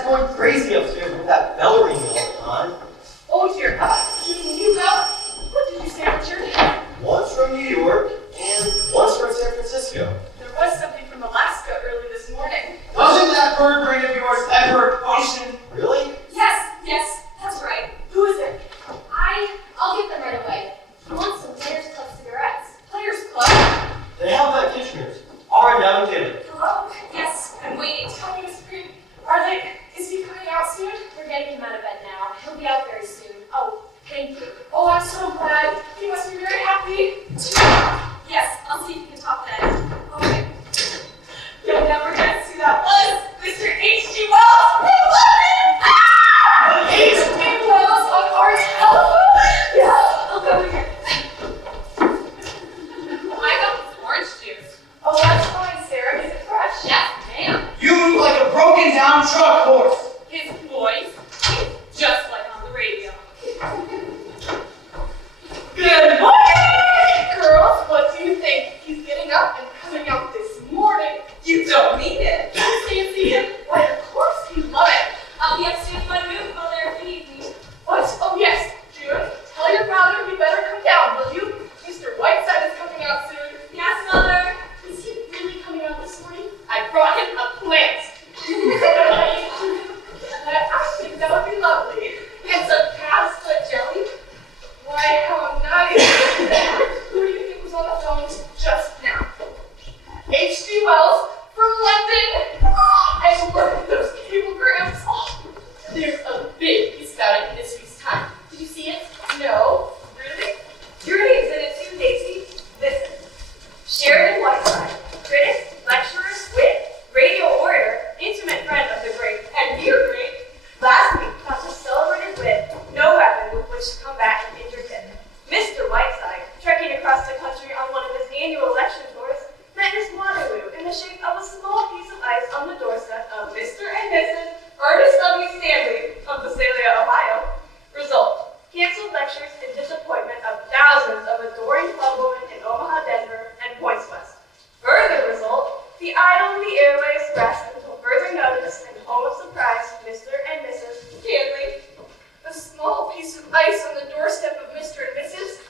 dad's going crazy upstairs with that bell ringing all the time. Oh dear God, shouldn't you go? What did you say, Richard? Once from New York and once from San Francisco. There was something from Alaska early this morning. Wasn't that bird brain of yours ever ocean? Really? Yes, that's right. Who is it? I'll get them right away. He wants some Players Club cigarettes. Players Club? They have that Kitchener's. All right, now I'm kidding. Hello? Yes, I'm waiting. Tell me, Miss Green, is he coming out soon? We're getting him out of bed now. He'll be out very soon. Oh, thank you. Oh, I'm so glad. He must be very happy. Yes, I'll see if you can talk then. Okay. You'll never guess who that was. Mr. H.G. Wells from London! Ah! H.G. Wells on our telephone? Yeah, I'll go here. I got some orange juice. Oh, that's fine, Sarah. Is it fresh? Yes, ma'am. You look like a broken down truck horse. His voice is just like on the radio. Good morning! Girls, what do you think? He's getting up and coming out this morning. You don't mean it. You can't see him? Why, of course he'd love it. I'll be upstairs in my room while they're feeding me. What? Oh, yes. June, tell your father he better come down, will you? Mr. Whiteside is coming out soon. Yes, Mother. Is he really coming out this morning? I brought him a plant. I think that would be lovely. And some calf's foot jelly. Why, how nice. Who do you think was on the phone just now? H.G. Wells from London. And look at those cablegrams. Oh, there's a big piece about it in this week's Time. Did you see it? No. Really? Your name's in it too, Daisy. Listen. Sheridan Whiteside, critic, lecturer, wit, radio orator, intimate friend of the great, and near great, last week taught us celebrated wit, no weapon with which to combat an injured hip. Mr. Whiteside, trekking across the country on one of his annual election tours, met Miss Waterloo in the shape of a small piece of ice on the doorstep of Mr. and Mrs. Ernest W. Stanley of Visalia, Ohio. Result: canceled lectures and disappointment of thousands of adoring clubwomen in Omaha, Denver, and points west. Further result: the idol of the airways rest until further notice and home of surprise, Mr. and Mrs. Stanley. A small piece of ice on the doorstep of Mr. and Mrs.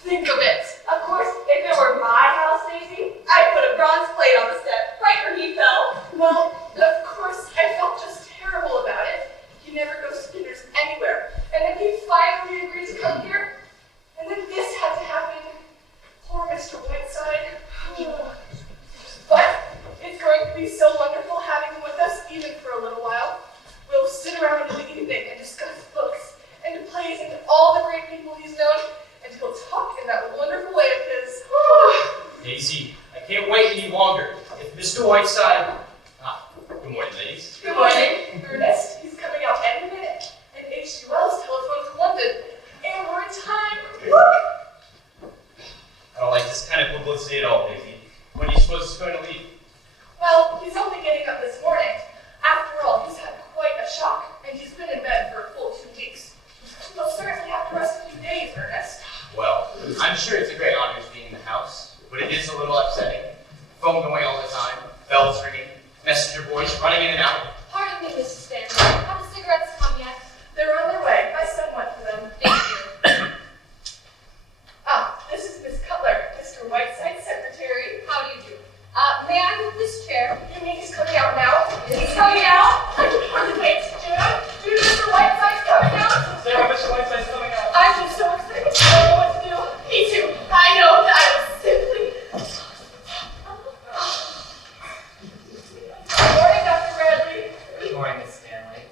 Think of it. Of course, if it were my house, Daisy, I'd put a bronze plate on the step, right where he fell. Well, of course, I felt just terrible about it. He never goes to dinners anywhere. And then he finally agreed to come here. And then this had to happen. Poor Mr. Whiteside. But it's going to be so wonderful having him with us, even for a little while. We'll sit around in the evening and discuss books and plays and all the great people he's known, and he'll talk in that wonderful way of his. Daisy, I can't wait any longer. If Mr. Whiteside... good morning, ladies. Good morning, Ernest. He's coming out any minute. And H.G. Wells telephoned from London. And we're in time. Look! I don't like this kind of publicity at all, Daisy. When do you suppose he's going to leave? Well, he's only getting up this morning. After all, he's had quite a shock, and he's been in bed for a full 2 weeks. He'll certainly have to rest a few days, Ernest. Well, I'm sure it's a great honor to be in the house, but it is a little upsetting. Phone going all the time, bells ringing, messenger boys running in and out. Pardon me, Mrs. Stanley. Have the cigarettes come yet? They're on their way. My son went for them. Thank you. This is Miss Cutler, Mr. Whiteside's secretary. How do you do? May I move this chair? You mean he's coming out now? He's coming out? I can hardly wait. June, Mr. Whiteside's coming out? Sarah, Mr. Whiteside's coming out. I'm just so excited. I don't know what to do. Me too. I know that I was simply... Good morning, Dr. Bradley. Good morning, Miss Stanley.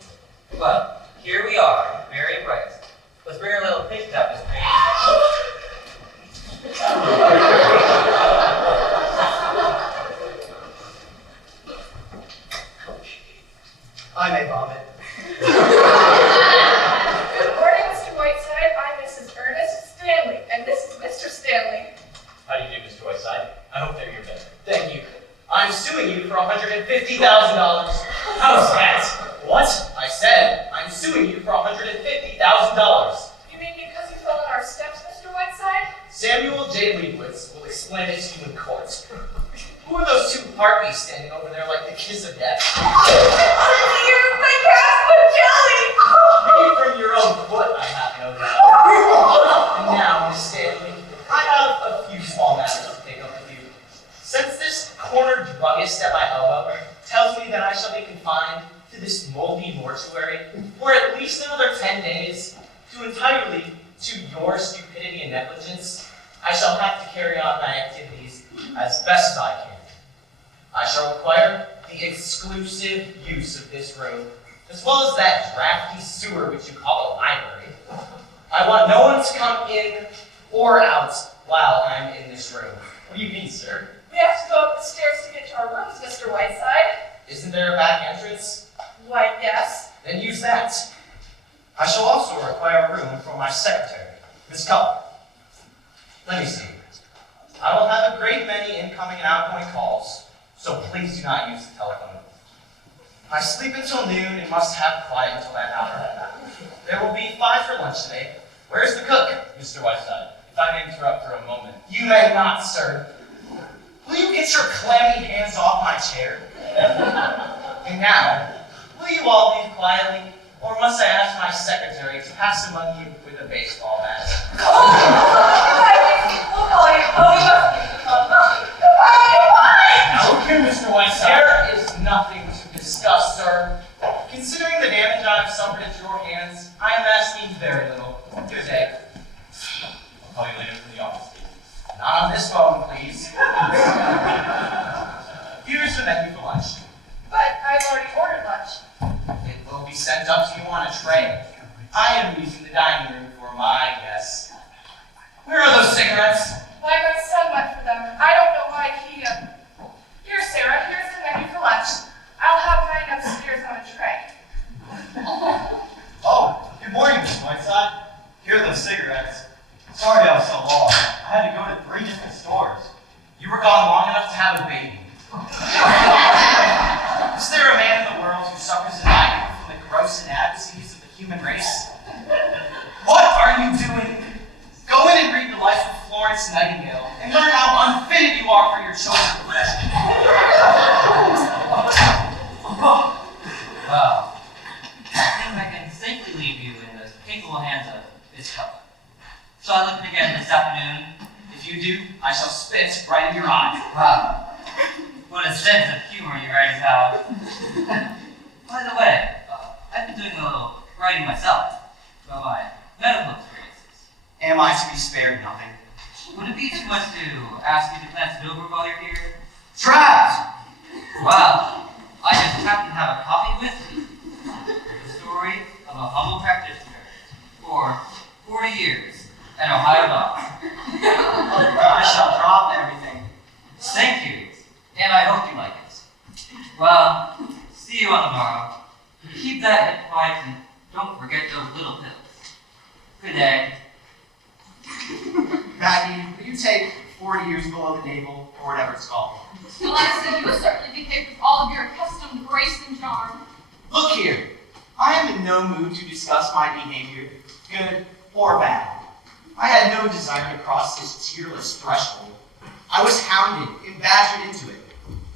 Well, here we are, merry and bright. Let's bring our little pig up, Miss Green. I may vomit. Good morning, Mr. Whiteside. I'm Mrs. Ernest Stanley, and this is Mr. Stanley. How do you do, Mr. Whiteside? I hope they're your better. Thank you. I'm suing you for $150,000. How's that? What? I said, I'm suing you for $150,000. You mean because you fell on our steps, Mr. Whiteside? Samuel J. Leibowitz will explain it to you in court. Who are those two harpies standing over there like the kiss of death? Oh dear, my cat! gloomy mortuary for at least another 10 days, due entirely to your stupidity and negligence, I shall have to carry on my activities as best I can. I shall require the exclusive use of this room, as well as that drafty sewer which you call a library. I want no one to come in or out while I'm in this room. What do you mean, sir? We have to go up the stairs to get to our rooms, Mr. Whiteside. Isn't there a back entrance? Why, yes. Then use that. I shall also require a room for my secretary, Miss Cutler. Let me see. I will have a great many incoming and outgoing calls, so please do not use the telephone. I sleep until noon and must have quiet until that hour. There will be 5 for lunch today. Where's the cook, Mr. Whiteside? If I may interrupt for a moment. You may not, sir. Will you get your clammy hands off my chair? And now, will you all leave quietly, or must I ask my secretary to pass among you with a baseball bat? We'll call you. Oh, you must be fine. Now, look here, Mr. Whiteside. There is nothing to discuss, sir. Considering the damage I have suffered at your hands, I am asking very little. Good day. I'll call you later from the office. Not on this phone, please. Here's the menu for lunch. But I've already ordered lunch. It will be sent up to you on a tray. I am using the dining room for my guests. Where are those cigarettes? Why my son went for them. I don't know why he, Here, Sarah, here's the menu for lunch. I'll have mine upstairs on a tray. Oh, good morning, Miss Whiteside. Here are those cigarettes. Sorry I was so long. I had to go to 3 different stores. You were gone long enough to have a baby. Is there a man in the world who suffers in agony from the gross inadequacies of the human race? What are you doing? Go in and read the life of Florence Nightingale and learn how unfitted you are for your chosen profession. Well, I think I can safely leave you in the capable hands of Miss Cutler. Shall I look in again this afternoon? If you do, I shall spit right in your eye. Wow. What a sense of humor you guys have. By the way, I've been doing a little writing myself about my medical experiences. Am I to be spared nothing? Would it be too much to ask you to glance it over while you're here? Trapped! Well, I just happen to have a copy with me. The story of a humble practitioner for 40 years in Ohio Law. I shall drop everything. Thank you, and I hope you like it. Well, see you on the morrow. Keep that head quiet and don't forget those little pills. Good day. Maggie, will you take 40 years below the navel, or whatever it's called? Well, I said you would certainly behave with all of your accustomed grace and charm. Look here. I am in no mood to discuss my behavior, good or bad. I had no desire to cross this tearless threshold. I was hounded and badgered into it.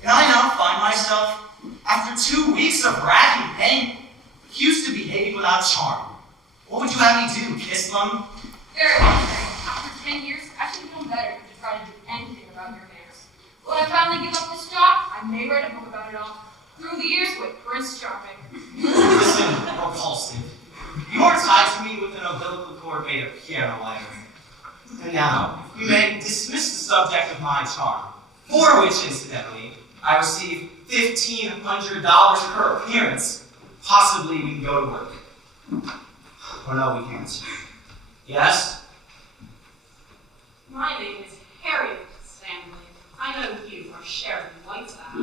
And I now find myself, after 2 weeks of racking pain, accused of behaving without charm. What would you have me do, kiss them? Very well, Mary. After 10 years, I should have known better than to try to do anything about your manners. When I finally give up this job, I may write a book about it all. Through the years with Prince Charming. Listen, repulsive. You are tied to me with an umbilical cord made of piano wire. And now, you may dismiss the subject of my charm, for which, incidentally, I receive $1,500 per appearance. Possibly we can go to work. Oh no, we can't. Yes? My name is Harriet Stanley. I know you are Sheridan Whiteside.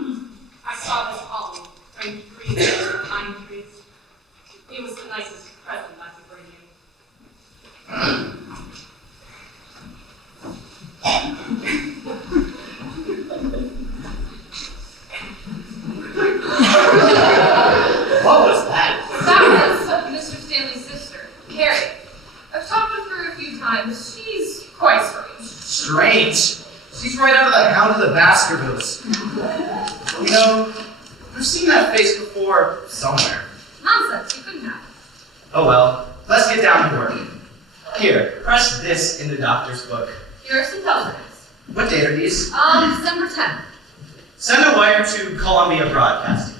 I saw this home, framed trees and pine trees. It was the nicest present I could bring you. What was that? That was Mr. Stanley's sister, Carrie. I've talked with her a few times. She's quite strange. Strange. She's right out of the Hound of the Baskervilles. You know, I've seen that face before somewhere. Nonsense, you couldn't have. Oh well, let's get down to work. Here, press this in the doctor's book. Here are some telegrams. What date are these? December 10th. Send a wire to Columbia Broadcasting.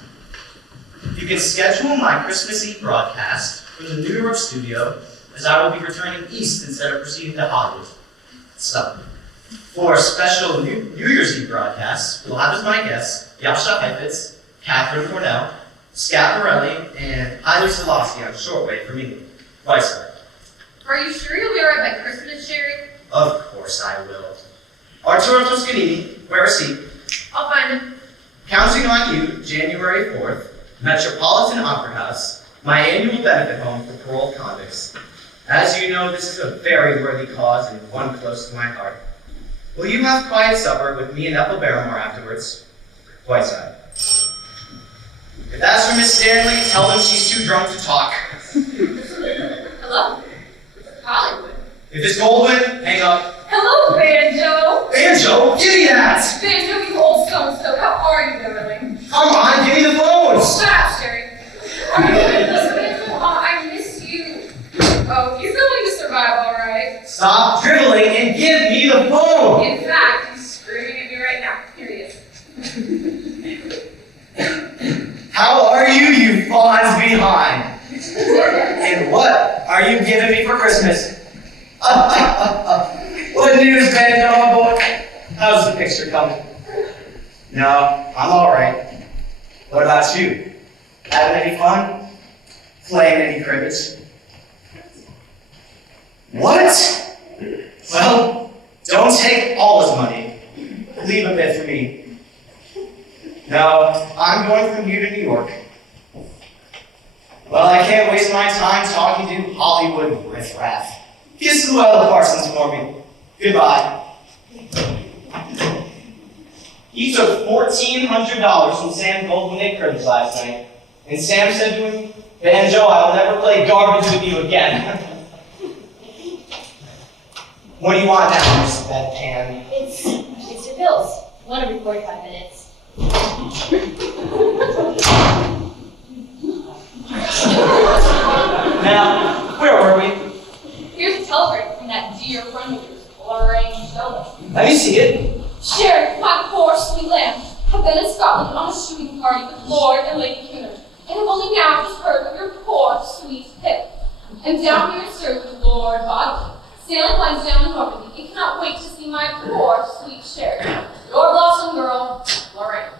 You can schedule my Christmas Eve broadcast from the New York studio, as I will be returning east instead of proceeding to Hollywood. So, for special New Year's Eve broadcasts, we'll have as my guests Yasha Heifetz, Catherine Cornell, Scat Morelli, and Haile Selassie on shortwave from England. Whiteside. Are you sure you'll be alright by Christmas, Sherry? Of course I will. Arturo Toscanini, where is he? I'll find him. Counting on you, January 4th, Metropolitan Opera House, my annual benefit home for paroled convicts. As you know, this is a very worthy cause and one close to my heart. Will you have quiet supper with me and Ethel Barrymore afterwards? Whiteside. If that's for Miss Stanley, tell them she's too drunk to talk. Hello? Hollywood. If it's Goldwyn, hang up. Hello, Banjo! Banjo, give me that! Banjo, you old so-and-so, how are you, darling? Come on, give me the phone! Shut up, Sherry. Are you doing this, Banjo? I miss you. Oh, he's going to survive, all right. Stop dribbling and give me the phone! In fact, he's screaming at me right now. Here he is. How are you, you fawns behind? And what are you giving me for Christmas? What news, Banjo, boy? How's the picture coming? No, I'm all right. What about you? Having any fun? Playing any cribbage? What? Well, don't take all his money. Leave a bit for me. No, I'm going from here to New York. Well, I can't waste my time talking to Hollywood riffraff. Kiss Llewellyn Parsons for me. Goodbye. He took $1,400 from Sam Goldwyn at Cribbage last night, and Sam said to him, "Banjo, I will never play garbage with you again." What do you want now, Miss Bedpan? It's your bills. One every 45 minutes. Now, where were we? Here's a telegram from that dear friend of yours, Lorraine Sheldon. Let me see it. Sherry, my poor sweet lamb, have been in Scotland on a shooting party with Lord and Lady Cunard, and have only now just heard of your poor sweet Pip. And down here in search with Lord Bodley, sailing Wednesday on the Normandy, and cannot wait to see my poor sweet Sherry. Your blossom girl, Lorraine.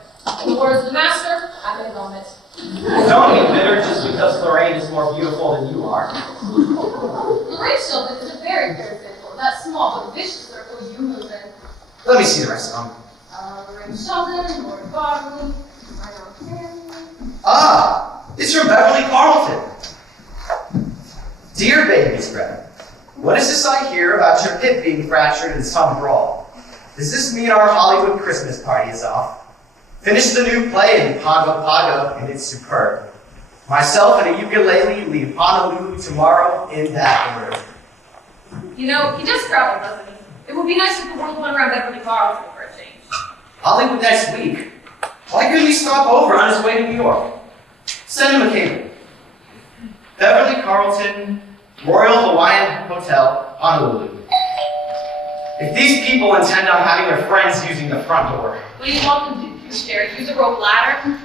In the words of the master, I may vomit. Don't be bitter just because Lorraine is more beautiful than you are. Lorraine Sheldon is a very fair example of that small but vicious circle you move in. Let me see the rest of them. Lorraine Sheldon, Lord Bodley, my own family. Ah, it's from Beverly Carlton. Dear baby's breath, what is this I hear about your hip being fractured in some brawl? Does this mean our Hollywood Christmas party is off? Finish the new play in Pago Pago, and it's superb. Myself and a ukulele leave Honolulu tomorrow in that order. You know, he just traveled, doesn't he? It would be nice if the world went around Beverly Carlton for a change. Hollywood next week. Why couldn't he stop over on his way to New York? Send him a cable. Beverly Carlton, Royal Hawaiian Hotel, Honolulu. If these people intend on having their friends using the front door. What do you want them to do, Sherry? Use a rope ladder?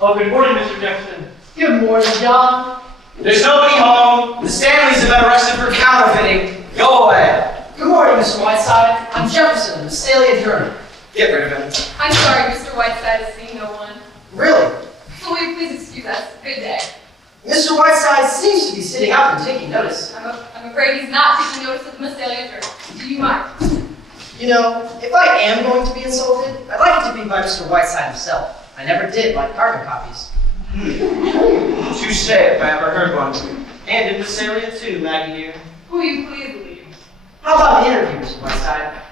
Oh, good morning, Mr. Jefferson. Good morning, John. There's nobody home. The Stanleys have been arrested for counterfeiting. Go away. Good morning, Mr. Whiteside. I'm Jefferson, the Stanley Journal. Get rid of him. I'm sorry, Mr. Whiteside is seeing no one. Really? So will you please excuse us? Good day. Mr. Whiteside seems to be sitting up and taking notice. I'm afraid he's not taking notice of the Mastalia Journal. Do you mind? You know, if I am going to be insulted, I'd like it to be by Mr. Whiteside himself. I never did like carbon copies. Touche, if I ever heard one. And in Mastalia too, Maggie dear. Will you please leave? How about an interview, Mr. Whiteside?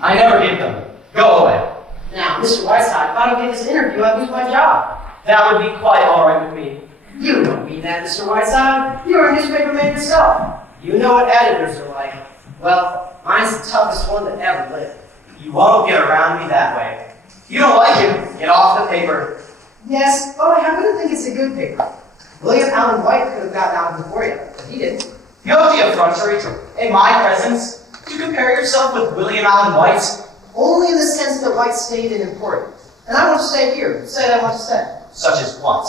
I never give them. Go away. Now, Mr. Whiteside, if I don't get this interview, I lose my job. That would be quite all right with me. You don't mean that, Mr. Whiteside. You're a newspaper man yourself. You know what editors are like. Well, mine's the toughest one that ever lived. You won't get around me that way. If you don't like him, get off the paper. Yes, but I happen to think it's a good paper. William Allen White could have gotten out before you, but he didn't. You have the effrontery, in my presence, to compare yourself with William Allen White. Only in the sense that White stayed in important. and I want to stay here and say what I want to say. Such as what?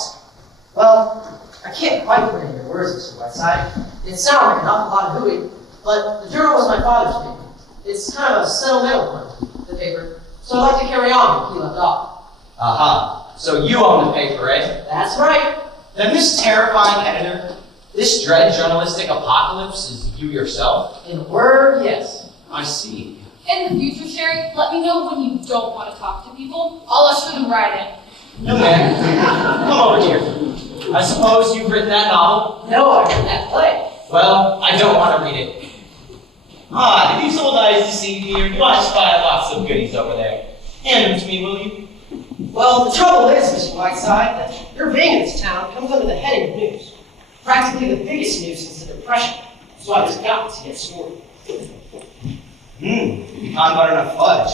Well, I can't quite put it into words, Mr. Whiteside. It sounds like an awful lot of hooey, but the journal was my father's paper. It's kind of a sentimental one, the paper, so I'd like to carry on where he left off. Aha, so you own the paper, eh? That's right. Then this terrifying editor, this dread journalistic apocalypse is you yourself? In a word, yes. I see. In the future, Sherry, let me know when you don't want to talk to people. I'll usher them right in. Young man, come over here. I suppose you've written that novel? No, I read that play. Well, I don't want to read it. Ah, have you sold eyes to see, dear? You want to spy lots of goodies over there. Hand them to me, will you? Well, the trouble is, Mr. Whiteside, that your being in this town comes under the heading of news. Practically the biggest news since the Depression. So I was got to get sworn. You can't butter enough fudge.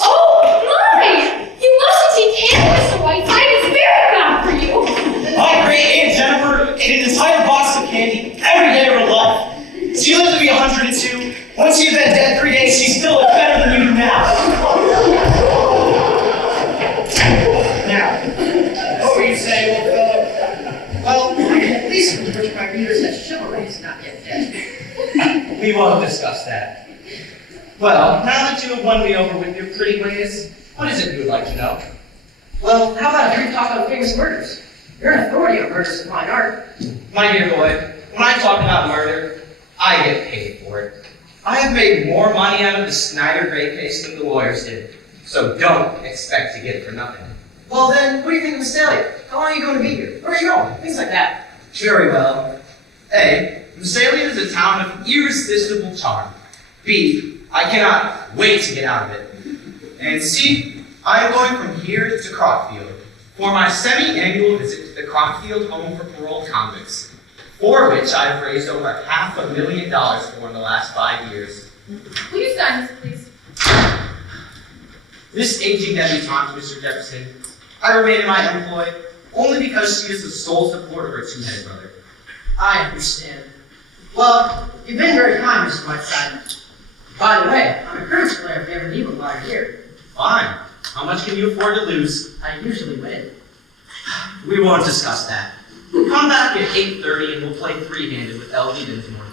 Oh, my! You mustn't take candy, Mr. Whiteside. It's very bad for you. My great Aunt Jennifer ate an entire box of candy every day of her life. She lived to be 102. Once she had been dead 3 days, she still looked better than you do now. Now, what were you saying, old fellow? Well, I can at least encourage my readers that chivalry is not yet dead. We won't discuss that. Well, now that you have won me over with your pretty ways, what is it you would like to know? Well, how about a brief talk on famous murders? You're an authority on murders of fine art. My dear boy, when I talk about murder, I get paid for it. I have made more money out of the Snyder Gray case than the lawyers did, so don't expect to get it for nothing. Well then, what do you think of Stanley? How long are you going to be here? Where are you going? Things like that. Very well. A, Visalia is a town of irresistible charm. B, I cannot wait to get out of it. And C, I am going from here to Crockfield for my semi-annual visit to the Crockfield Home for Paroled Convicts, for which I've raised over $500,000 for in the last 5 years. Will you sign this, please? This aging debutante, Mr. Jefferson, I remain in my employ only because she is the sole support of her two-headed brother. I understand. Well, you've been very kind, Mr. Whiteside. By the way, I'm a critic player if you ever need one while you're here. Fine. How much can you afford to lose? I usually win. We won't discuss that. Come back at 8:30 and we'll play three-handed with LD Dinsmore.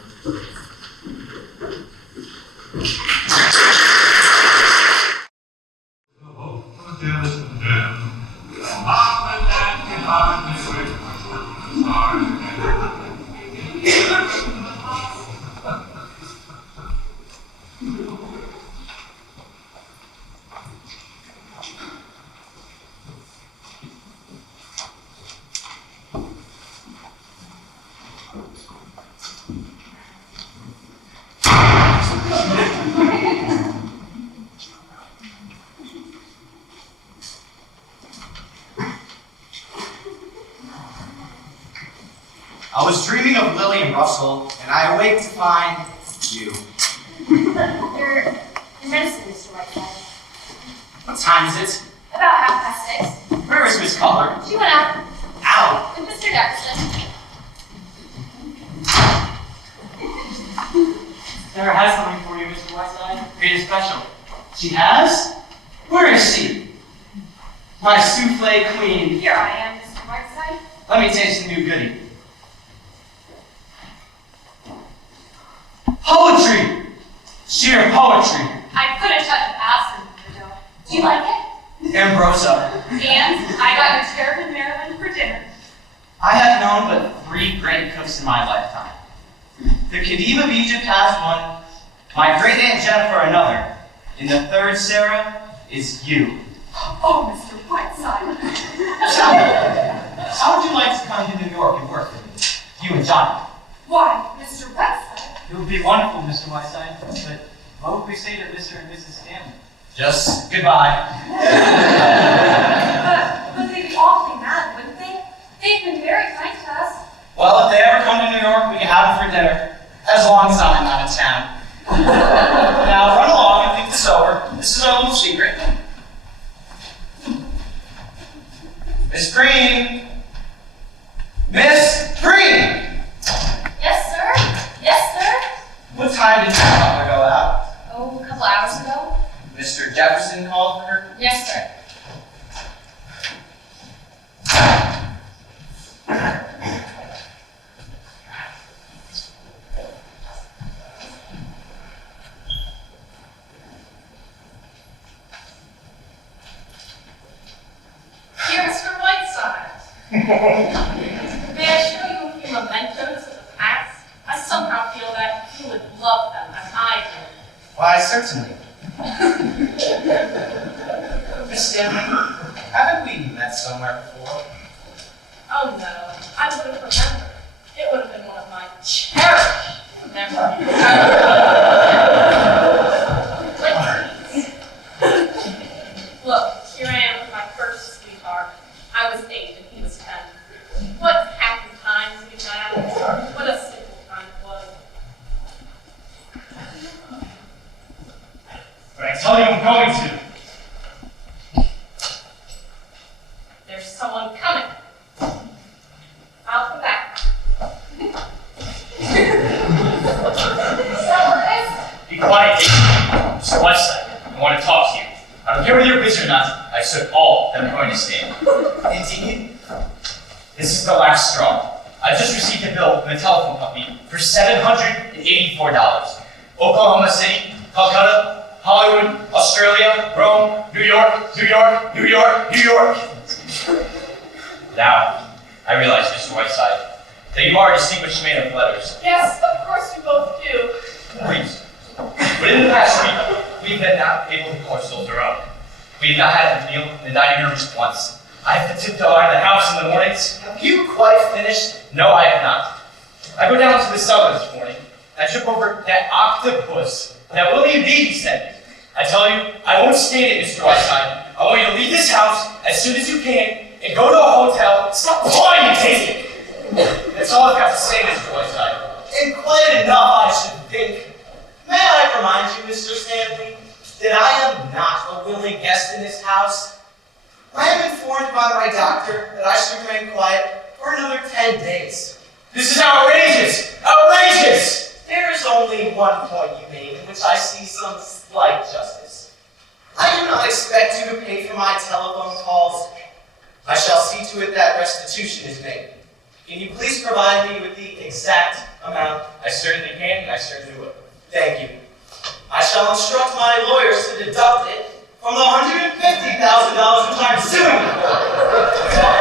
I was dreaming of Lily and Russell, and I awake to find you. You're in medicine, Mr. Whiteside. What time is it? About 6:30. Where is Miss Cutler? She went out Out. with Mr. Jefferson. Sarah has something for you, Mr. Whiteside. It is special. She has? Where is she? My souffle queen. Here I am, Mr. Whiteside. Let me taste the new goodie. Poetry! Sheer poetry. I put a touch of acid in the dough. Do you like it? Ambrosia. And I got your terrapin Maryland for dinner. I have known but 3 great cooks in my lifetime. The Khedive of Egypt has one, my great Aunt Jennifer another, and the third, Sarah, is you. Oh, Mr. Whiteside. Tell me, how would you like to come to New York and work with me? You and Johnny. Why, Mr. Whiteside? It would be wonderful, Mr. Whiteside, but what would we say to Mr. and Mrs. Stanley? Just goodbye. But they'd be awfully mad, wouldn't they? They've been very kind to us. Well, if they ever come to New York, we can have them for dinner, as long as I'm out of town. Now, run along and think this over. This is our little secret. Miss Green! Miss Green! Yes, sir? Yes, sir? What time did your mother go out? Oh, a couple hours ago. Mr. Jefferson called for her? Yes, sir. Dear Mr. Whiteside, may I show you a few mementos of the past? I somehow feel that you would love them as I do. Why, certainly. Miss Stanley, haven't we met somewhere before? Oh no, I would have remembered. It would have been one of my cherished memories. But look, here I am with my first sweetheart. I was 8 and he was 10. What happy times we had. What a simple time it was. But I tell you I'm going to. There's someone coming. I'll come back. Be quiet, Dick. Mr. Whiteside, I want to talk to you. I don't care whether you're busy or not. I said all that I'm going to stand. Indeed. This is the last straw. I just received a bill from the telephone company for $784. Oklahoma City, Calcutta, Hollywood, Australia, Rome, New York, New York, New York, New York. Now, I realize, Mr. Whiteside, that you are a distinguished man of letters. Yes, of course we both do. Please. But in the past week, we've been not able to call ourselves our own. We've not had a meal in the dining room just once. I have to tiptoe out of the house in the mornings. Have you quite finished? No, I have not. I go down to the cellar this morning. I trip over that octopus that William Beebe sent me. I tell you, I won't stand it, Mr. Whiteside. I want you to leave this house as soon as you can and go to a hotel. Stop pawing and taking. That's all I've got to say, Mr. Whiteside. And quite enough, I should think. May I remind you, Mr. Stanley, that I am not a willing guest in this house. I am informed by my doctor that I should remain quiet for another 10 days. This is outrageous! Outrageous! There is only one point you made in which I see some slight justice. I do not expect you to pay for my telephone calls. I shall see to it that restitution is made. Can you please provide me with the exact amount? I certainly can, and I certainly will. Thank you. I shall instruct my lawyers to deduct it from the $150,000 which I'm suing you for.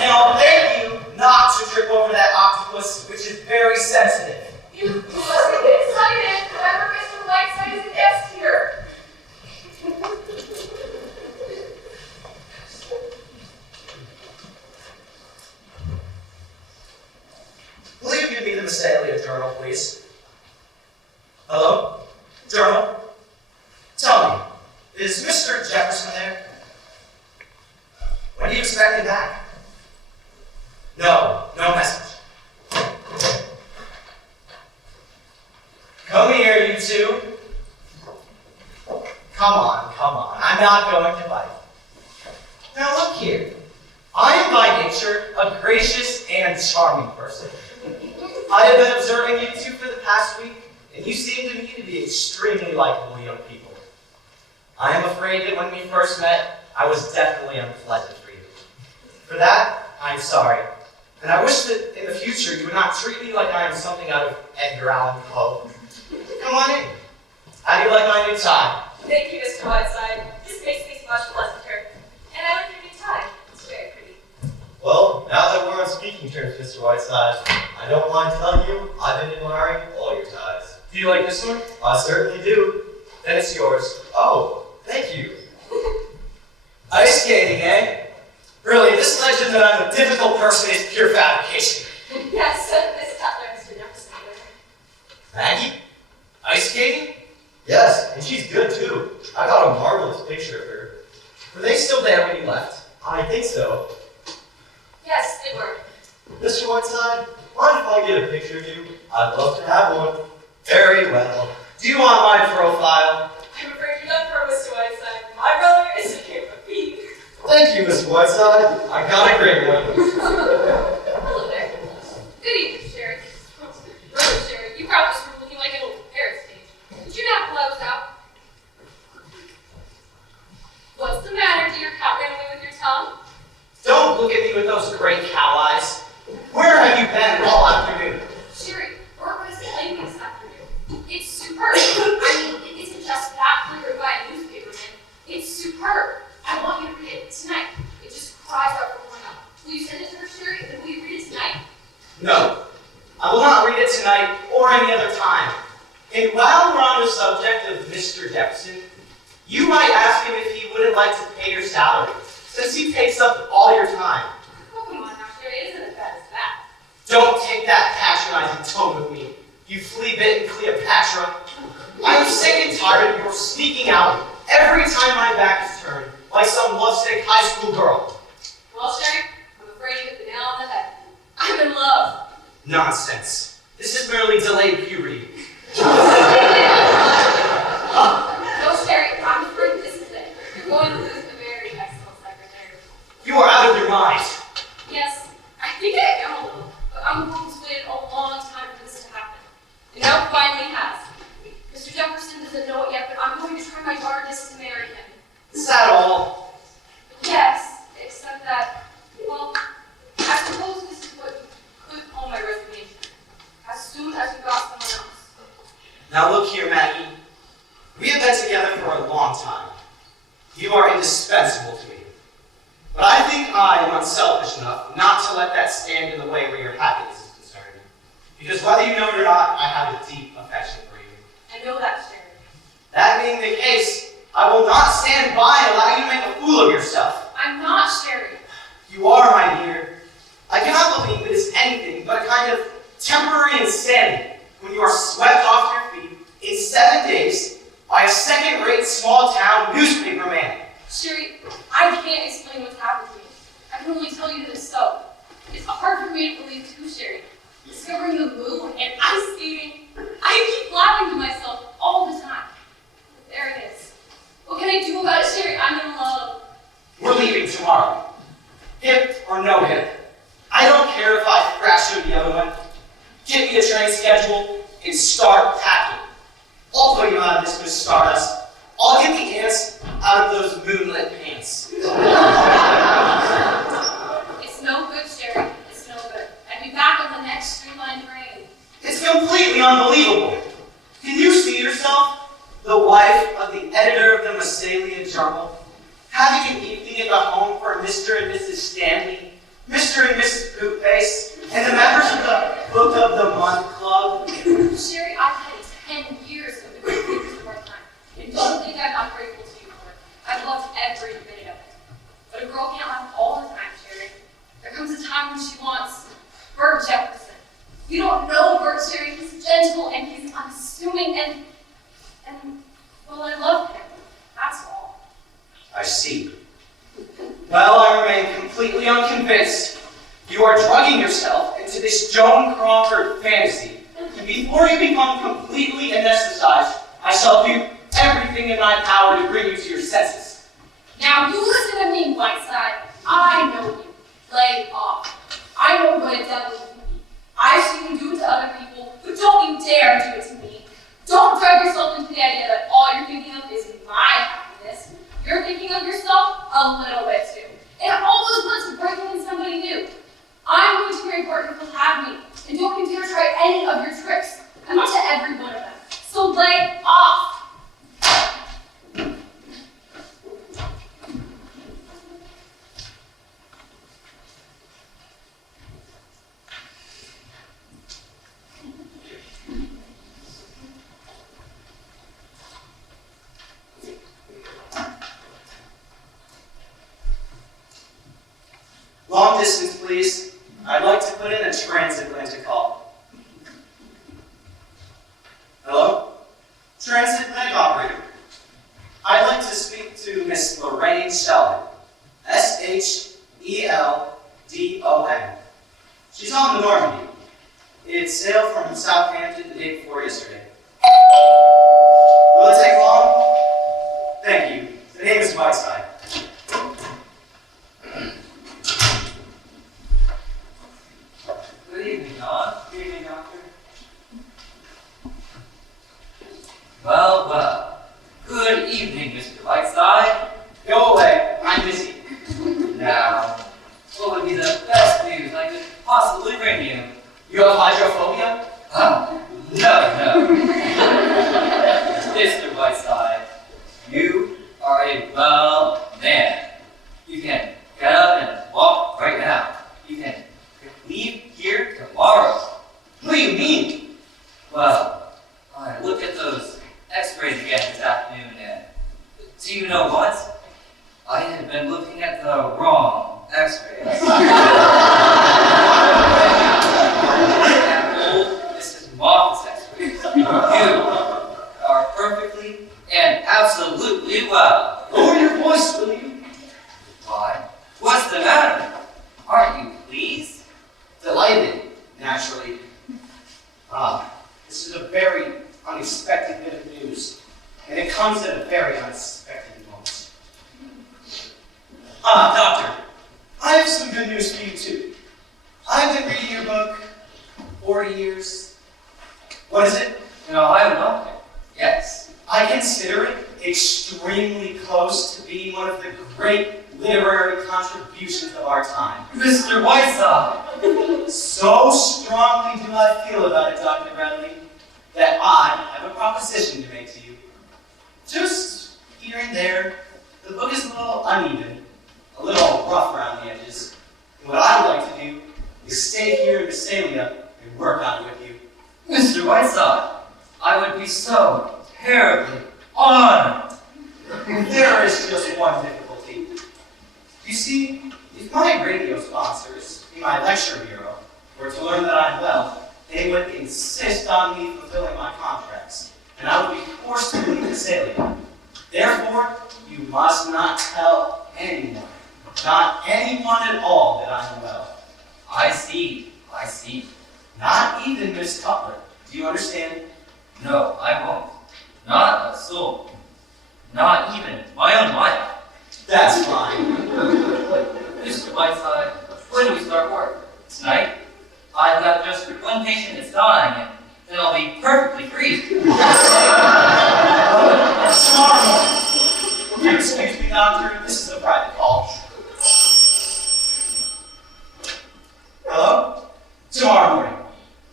And I'll beg you not to trip over that octopus, which is very sensitive. You must get excited whenever Mr. Whiteside is a guest here. Will you give me the Stanley Journal, please? Hello? Journal? Tell me, is Mr. Jefferson there? When do you expect him back? No message. Come here, you two. Come on. I'm not going to bite. Now look here. I am by nature a gracious and charming person. I have been observing you two for the past week, and you seem to me to be extremely likable young people. I am afraid that when we first met, I was definitely unpleasant for you. For that, I am sorry. And I wish that in the future you would not treat me like I am something out of Edgar Allan Poe. Come on in. How do you like my new tie? Thank you, Mr. Whiteside. This makes things much pleasanter. And I like your new tie. It's very pretty. Well, now that we're on speaking terms, Mr. Whiteside, I don't mind telling you I've been admiring all your ties. Do you like this one? I certainly do. Then it's yours. Oh, thank you. Ice skating, eh? Really, this legend that I'm a difficult person is pure fabrication. Yes, Miss Cutler, Mr. Jefferson. Maggie? Ice skating? Yes, and she's good too. I got a marvelous picture of her. Were they still there when you left? I think so. Yes, they were. Mr. Whiteside, mind if I get a picture of you? I'd love to have one. Very well. Do you want my profile? I'm afraid you're done for, Mr. Whiteside. My brother is a human being. Thank you, Mr. Whiteside. I got a great one. Hello there. Good evening, Sheridan. Brother Sheridan, you brought this room looking like an old Paris stage. Did you not blow us out? you with those great cow eyes? Where have you been all afternoon? Sherry, work was playing this afternoon. It's superb. I mean, it isn't just that flickered by a newspaper man. It's superb. I want you to read it tonight. It just cries out for one up. Will you send it to her, Sherry, and will you read it tonight? No, I will not read it tonight or any other time. And while we're on the subject of Mr. Jefferson, you might ask him if he wouldn't like to pay your salary, since he takes up all your time. Oh, come on now, Sherry, it isn't as bad as that. Don't take that patronizing tone with me, you flea-bitten Cleopatra. I'm sick and tired of your sneaking out every time my back is turned, like some lovesick high school girl. Well, Sherry, I'm afraid you hit the nail on the head. I'm in love. Nonsense. This is merely delayed puberty. No, Sherry, I'm afraid this is it. You're going to lose a very excellent secretary. You are out of your mind. Yes, I think I am a little, but I'm going to wait a long time for this to happen. And now it finally has. Mr. Jefferson doesn't know it yet, but I'm going to try my darndest to marry him. Is that all? Yes, except that, well, I suppose this is what you could call my resignation. As soon as you got someone else. Now look here, Maggie. We have been together for a long time. You are indispensable to me. But I think I am unselfish enough not to let that stand in the way where your happiness is concerned. Because whether you know it or not, I have a deep affection for you. I know that, Sherry. That being the case, I will not stand by and allow you to make a fool of yourself. I'm not Sherry. You are, my dear. I cannot believe it is anything but a kind of temporary insanity when you are swept off your feet in 7 days by a second-rate small-town newspaper man. Sherry, I can't explain what's happened to me. I can only tell you that it's so. It's hard for me to believe too, Sherry. Discovering the moon and ice skating, I keep laughing to myself all the time. But there it is. What can I do about it, Sherry? I'm in love. We're leaving tomorrow. Hip or no hip. I don't care if I crash into the other one. Get me a train schedule and start packing. I'll put you out of this with stardust. I'll get the ants out of those moonlit pants. It's no good, Sherry. It's no good. I'd be back on the next streamlined train. It's completely unbelievable. Can you see yourself, the wife of the editor of the Massalia Journal, having an evening at the home for Mr. and Mrs. Stanley, Mr. and Mrs. Poopface, and the members of the Book of the Month Club? Sherry, I've had 10 years of the great things of our time. And don't think I'm not grateful to you for it. I've loved every minute of it. But a girl can't laugh all the time, Sherry. There comes a time when she wants Bert Jefferson. You don't know Bert, Sherry. He's gentle and he's unassuming and well, I love him. That's all. I see. Well, I remain completely unconvinced. You are drugging yourself into this Joan Crawford fantasy. And before you become completely anesthetized, I shall do everything in my power to bring you to your senses. Now you listen to me, Whiteside. I know you. Lay off. I know what a devil you can be. I've seen you do it to other people, but don't you dare do it to me. Don't drag yourself into the idea that all you're thinking of is my happiness. You're thinking of yourself a little bit too. And all those months of breaking in somebody new. I'm going to marry Bert if he'll have me. And don't you dare try any of your tricks. I'm not to every one of them. So lay off. Long distance, please. I'd like to put in a transatlantic call. Hello? Transatlantic operator. I'd like to speak to Miss Lorraine Sheldon. S-H-E-L-D-O-N. She's on the Normandy. It sailed from Southampton the day before yesterday. Will it take long? Thank you. The name is Whiteside. Good evening, Don. Good evening, Doctor. Well, well. Good evening, Mr. Whiteside. Go away. I'm busy. Now, what would be the best news I could possibly bring you. You have hydrophobia? No. Mr. Whiteside, you are a well man. You can get up and walk right now. You can leave here tomorrow. What do you mean? Well, I looked at those x-rays again this afternoon, and do you know what? I had been looking at the wrong x-rays. This is Moffat's x-rays. You are perfectly and absolutely well. Lower your voice, will you? Why? What's the matter? Aren't you pleased? Delighted, naturally. This is a very unexpected bit of news, and it comes at a very unexpected moment. Doctor, I have some good news for you too. I've been reading your book 40 years. What is it? No, I am not. Yes. I consider it extremely close to being one of the great literary contributions of our time. Mr. Whiteside! So strongly do I feel about it, Dr. Bradley, that I have a proposition to make to you. Just here and there, the book is a little uneven, a little rough around the edges. And what I would like to do is stay here in Visalia and work on it with you. Mr. Whiteside, I would be so terribly honored. There is just one difficulty. You see, if my radio sponsors in my lecture bureau were to learn that I'm well, they would insist on me fulfilling my contracts, and I would be forced to leave Visalia. Therefore, you must not tell anyone, not anyone at all, that I'm well. I see. Not even Miss Cutler. Do you understand? No, I won't. Not a soul. Not even my own wife. That's fine. Mr. Whiteside, when do we start work? Tonight? I've got just one patient that's dying, and then I'll be perfectly free. Tomorrow morning. Excuse me, doctor. This is a private call. Hello? Tomorrow morning.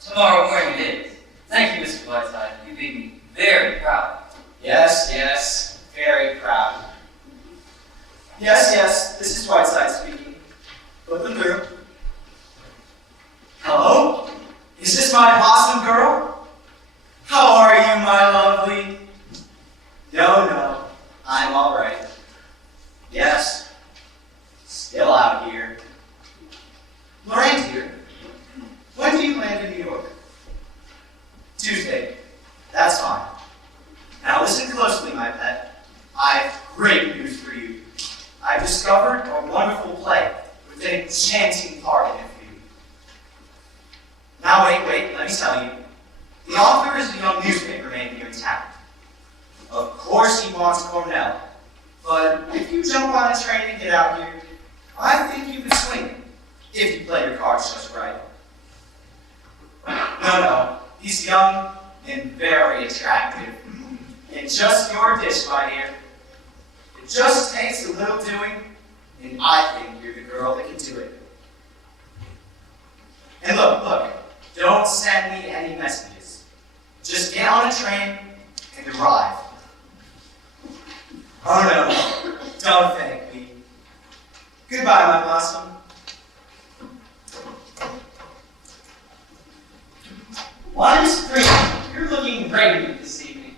Tomorrow morning it is. Thank you, Mr. Whiteside. You made me very proud. Yes, very proud. Yes, this is Whiteside speaking. Put them through. Hello? Is this my Boston girl? How are you, my lovely? No, I'm all right. Yes, still out here. Lorraine, dear, when do you land in New York? Tuesday. That's fine. Now listen closely, my pet. I've great news for you. I've discovered a wonderful play with an enchanting part in it for you. Now wait, let me tell you. The author is a young newspaper man here in town. Of course he wants Cornell, but if you jump on a train and get out here, I think you could swing it, if you play your cards just right. No, he's young and very attractive. And just your dish, my dear. It just takes a little doing, and I think you're the girl that can do it. And look, don't send me any messages. Just get on a train and arrive. Oh no, don't thank me. Goodbye, my blossom. Why, Miss Green, you're looking great this evening.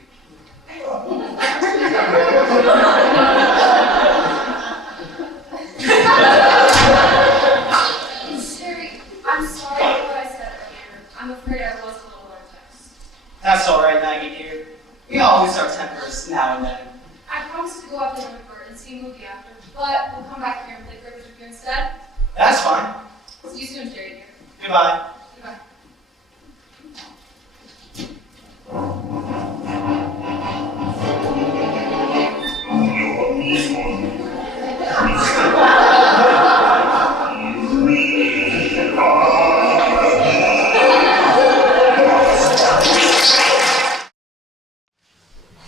Sherry, I'm sorry for what I said earlier. I'm afraid I was a little text. That's all right, Maggie dear. We all lose our tempers now and then. I promised to go out to dinner and see a movie after, but we'll come back here and play cricket with you instead. That's fine. See you soon, Sherry dear. Goodbye. Goodbye.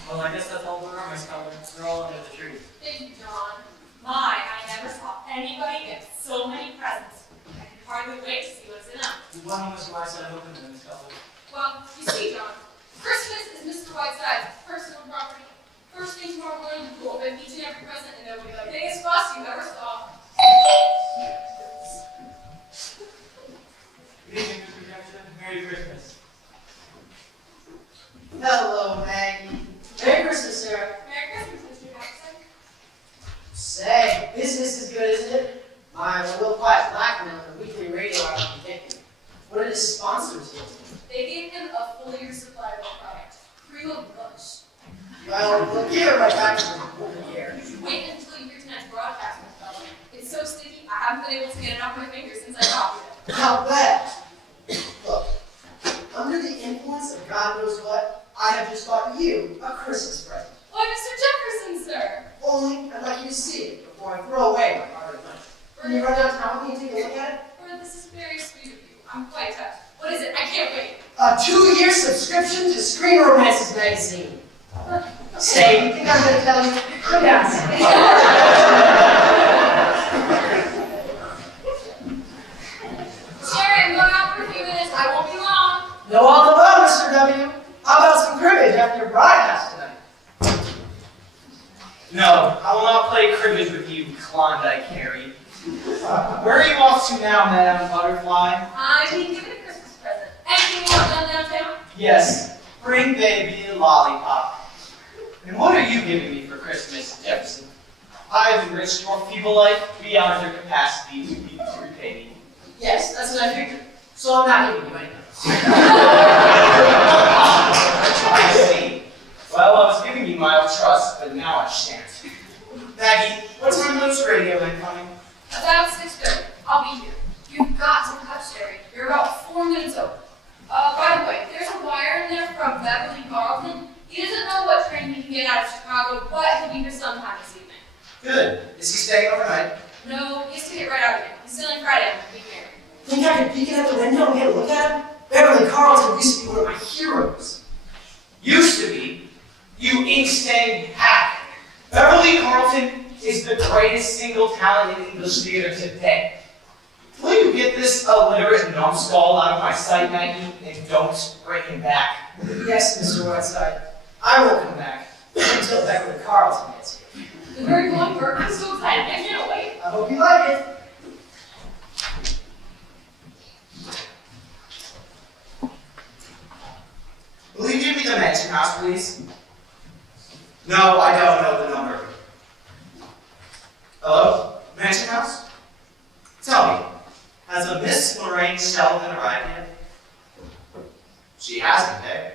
Well, I guess that's all we're on, Miss Cutler. We're all under the tree. Thank you, John. My, I never saw anybody lovely gifts, so many presents. I can hardly wait to see what's in them. Why don't Mr. Whiteside open them, Miss Cutler? Well, you see, John, Christmas is Mr. Whiteside's personal property. First thing tomorrow morning, we'll open each and every present, and it'll be the biggest fuss you ever saw. Good evening, Mr. Jackson. Merry Christmas. Hello, Maggie. Merry Christmas, Sarah. Merry Christmas, Mr. Jackson. Say, business is good, isn't it? My little quiet blackmail and the weekly radio hour from Dickie. What did his sponsors do? They gave him a full year supply of the product. Cream of mush. Well, look here, my back over here. Wait until you hear tonight's broadcast, Miss Cutler. It's so sticky, I haven't been able to get it off my fingers since I copied it. I'll bet. Look, under the influence of God knows what, I have just bought you a Christmas present. Why, Mr. Jefferson, sir? Only, I'd like you to see it before I throw away my hard-earned money. Can you run downtown with me and take a look at it? Well, this is very sweet of you. I'm quite touched. What is it? I can't wait. A 2-year subscription to Screen Romances magazine. Say, you think I'm going to tell you? Yes. Sherry, I'm going out for a few minutes. I won't be long. No all the well, Mr. W. How about some cribbage after your broadcast tonight? No, I will not play cribbage with you, Klondike Harry. Where are you off to now, Madame Butterfly? I'm being given a Christmas present. Anything you want done downtown? Yes, bring baby a lollipop. And what are you giving me for Christmas, Jefferson? I have enriched your feeble life beyond your capacity to repay me. Yes, that's what I figured. So I'm not giving you anything. I see. Well, I was giving you my old trust, but now I shan't. Maggie, what time is radio incoming? About 6:30. I'll be here. You've got to cut, Sherry. You're about 4 minutes over. By the way, there's a wire in there from Beverly Carlton. He doesn't know what train he can get out of Chicago, but he'll be here sometime this evening. Good. Is he staying overnight? No, he has to get right out again. He's sailing Friday on the weekend. Think I could peek in at the window and get a look at him? Beverly Carlton used to be one of my heroes. Used to be? You ink-stained hack. Beverly Carlton is the greatest single talent in English theater today. Will you get this illiterate numbskull out of my sight, Maggie, and don't bring him back? Yes, Mr. Whiteside. I won't come back until Beverly Carlton gets here. The very one work. I'm so excited. I can't wait. I hope you like it. Will you give me the mansion house, please? No, I don't know the number. Hello? Mansion house? Tell me, has a Miss Lorraine Sheldon arrived yet? She hasn't, eh?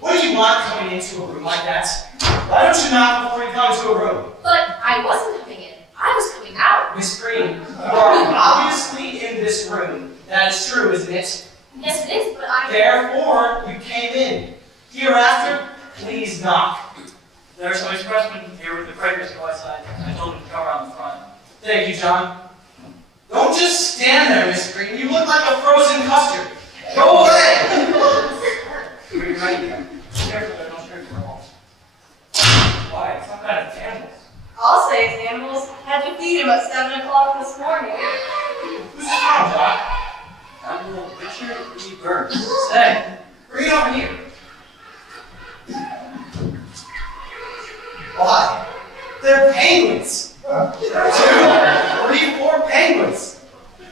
What do you want coming into a room like that? Why don't you knock before you come into a room? But I wasn't coming in. I was coming out. Miss Green, you are obviously in this room. That is true, isn't it? Yes, it is, but I... Therefore, you came in. Hereafter, please knock. There's some expressmen here with the critic, Mr. Whiteside. I told him to come around the front. Thank you, John. Don't just stand there, Miss Green. You look like a frozen custard. Go away! You're right. Careful, there, don't trip for all. Why? Some kind of animals. I'll say it's animals. Had to feed him at 7 o'clock this morning. Who's this from, John? Animal Richard E. Burns. Say, Bring it over here. Why? They're penguins. 2, 3, 4 penguins.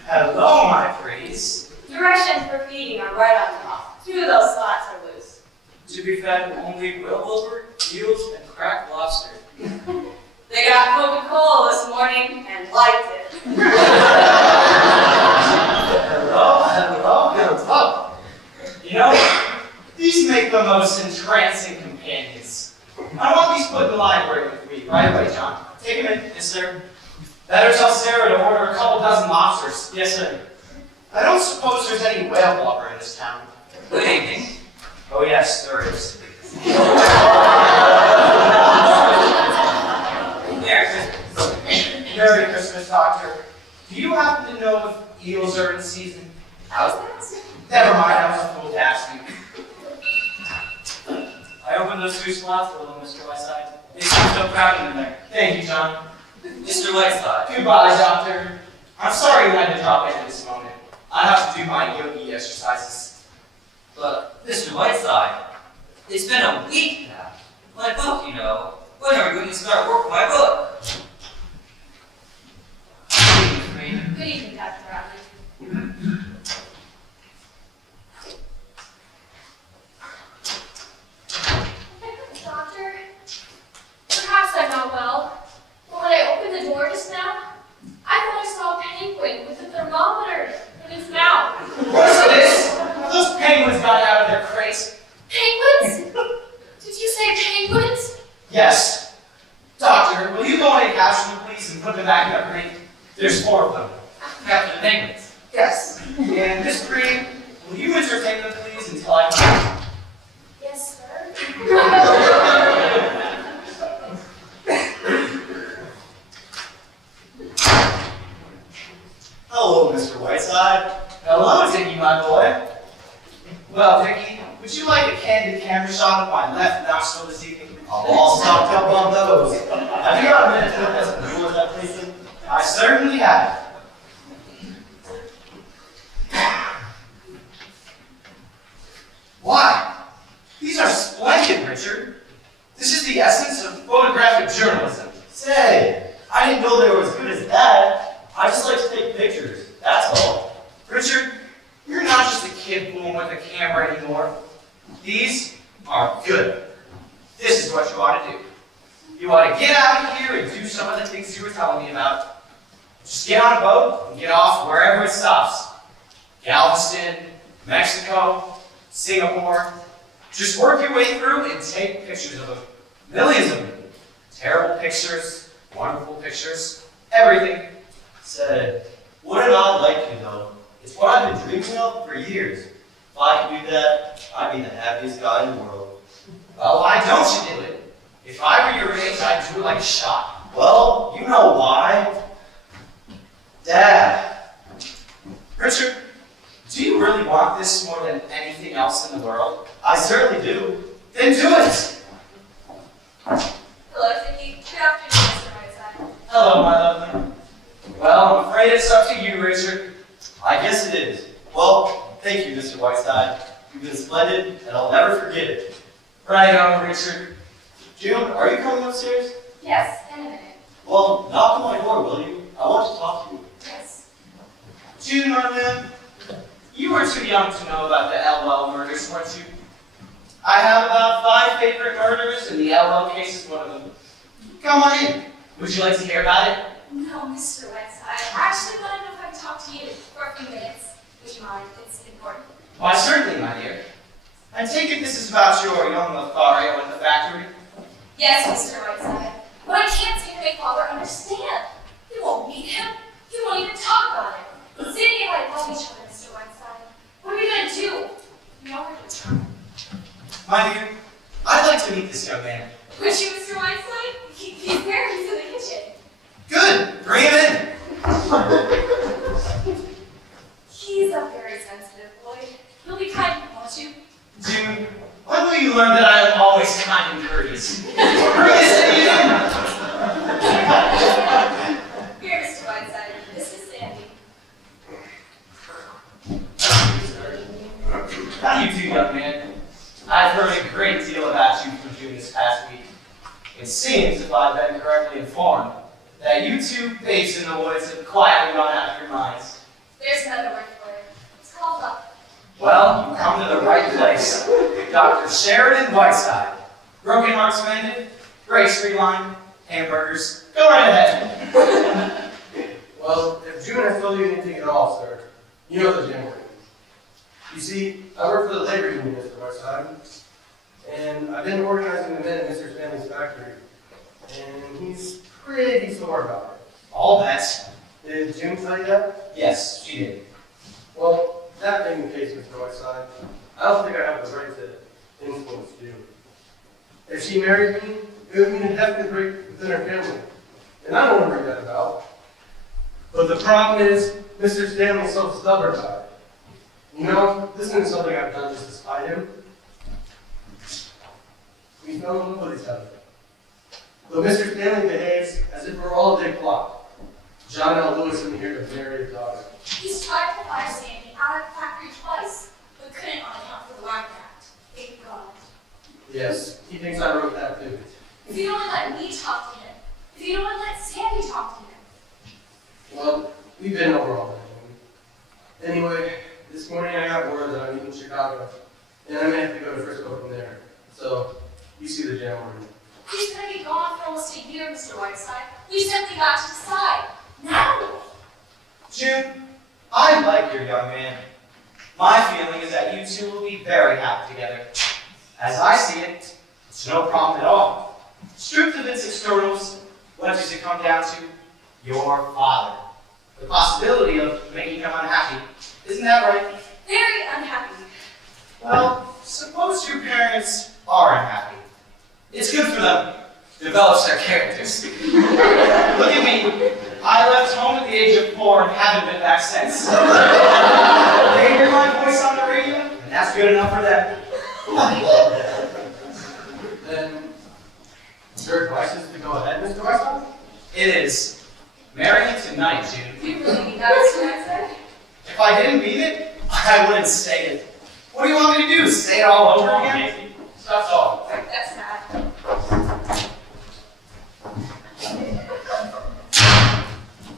Hello, my pretties. Directions for feeding are right on top. 2 of those slots are loose. to be fed only whale blubber, eels, and cracked lobster. They got Coca-Cola this morning and liked it. Hello. You know, these make the most entrancing companions. I want these put in the library with me right away, John. Take them in. Yes, sir. Better tell Sarah to order a couple dozen lobsters. Yes, sir. I don't suppose there's any whale blubber in this town. Good evening. Oh, yes, there is. Merry Christmas. Merry Christmas, Doctor. Do you happen to know if eels are in season? How's that? Never mind, I was a fool to ask you. I opened those two slots for them, Mr. Whiteside. They seem so crowded in there. Thank you, John. Mr. Whiteside. Goodbye, Doctor. I'm sorry you had to drop in at this moment. I have to do my yogi exercises. But, Mr. Whiteside, it's been a week now. My book, you know. When are we going to start work on my book? Good evening, Dr. Bradley. Doctor, perhaps I'm not well, but when I opened the door just now, I thought I saw a penguin with a thermometer in its mouth. What's this? Have those penguins got out of their crates? Penguins? Did you say penguins? Yes. Doctor, will you go ahead and capture them, please, and put them back in their crate? There's 4 of them. Captain Penguins. Yes. And Miss Green, will you entertain them, please, until I come? Yes, sir. Hello, Mr. Whiteside. Hello, Dickie, my boy. Well, Dickie, would you like a candid camera shot of my left nostril this evening? I'm all stocked up on those. Have you got a minute to look at some new ones I'm placing? I certainly have. Why? These are splendid, Richard. This is the essence of photographic journalism. Say, I didn't know they were as good as that. I just like to take pictures, that's all. Richard, you're not just a kid fooling with a camera anymore. These are good. This is what you ought to do. You ought to get out of here and do some of the things you were telling me about. Just get on a boat and get off wherever it stops. Galveston, Mexico, Singapore. Just work your way through and take pictures of them. Millions of them. Terrible pictures, wonderful pictures, everything. Say, wouldn't I like you though? It's what I've been dreaming of for years. If I could do that, I'd be the happiest guy in the world. Well, why don't you do it? If I were your age, I'd do it like a shot. Well, you know why. Dad. Richard, do you really want this more than anything else in the world? I certainly do. Then do it! Hello, Vicky. Good afternoon, Mr. Whiteside. Hello, my lovely. Well, I'm afraid it's up to you, Richard. I guess it is. Well, thank you, Mr. Whiteside. You've been splendid, and I'll never forget it. Right on, Richard. June, are you coming upstairs? Yes, in a minute. Well, knock on my door, will you? I want to talk to you. Yes. June, my man, you were too young to know about the LL murders, weren't you? I have about 5 favorite murders, and the LL case is one of them. Come on in. Would you like to hear about it? No, Mr. Whiteside. I actually want to know if I can talk to you for a few minutes. Would you mind? It's important. Why, certainly, my dear. I take it this is about your young Lothario in the factory? Yes, Mr. Whiteside. But I can't seem to make Father understand. He won't meet him. He won't even talk about it. Sadie and I love each other, Mr. Whiteside. What are we going to do? We all have to try. My dear, I'd like to meet this young man. Would you, Mr. Whiteside? He's there. He's in the kitchen. Good. Bring him in. He's a very sensitive boy. You'll be kind, won't you? June, when will you learn that I am always kind and courteous? Courteous to you! Here, Mr. Whiteside. This is Sandy. How do you do, young man? I've heard a great deal about you from June this past week. It seems, if I've been correctly informed, that you two babes in the woods have quietly gone out of your minds. There's another word for it. It's called luck. Well, you come to the right place. Dr. Sheridan Whiteside. Broken hearts mended, grace relined, hamburgers. Go right ahead. Well, if June has told you anything at all, sir, you know the general. You see, I work for the labor union, Mr. Whiteside, and I've been organizing the men in Mr. Stanley's factory, and he's pretty sore about it. All bets. Did June tell you that? Yes, she did. Well, that being the case, Mr. Whiteside, I don't think I have the right to influence June. If she married me, it would mean a definite break within her family, and I don't want to bring that about. But the problem is, Mr. Stanley's so stubborn about it. You know, this isn't something I've done just to spite him. We know nobody's done it. But Mr. Stanley behaves as if we're all a big plot. John L. Lewis isn't here to marry his daughter. He's tried to fire Sandy out of the factory twice, but couldn't on account of the Land Act. Thank God. Yes, he thinks I wrote that too. If you don't let me talk to him, if you don't let Sandy talk to him. Well, we've been over all that. Anyway, this morning I got word that I'm leaving Chicago, and I may have to go to Frisco from there. So, you see the jam room. He's going to be gone for almost a year, Mr. Whiteside. We simply got to decide. Now! June, I like your young man. My feeling is that you two will be very happy together. As I see it, it's no problem at all. Stripped of its externals, what does it come down to? Your father. The possibility of making him unhappy. Isn't that right? Very unhappy. Well, suppose your parents are unhappy. It's good for them. Develops their characters. Look at me. I left home at the age of 4 and haven't been back since. They hear my voice on the radio, and that's good enough for them. Then, your advice is to go ahead, Mr. Whiteside? It is. Marry him tonight, June. You really mean that, Mr. Whiteside? If I didn't mean it, I wouldn't say it. What do you want me to do? Say it all over again? That's all. That's bad.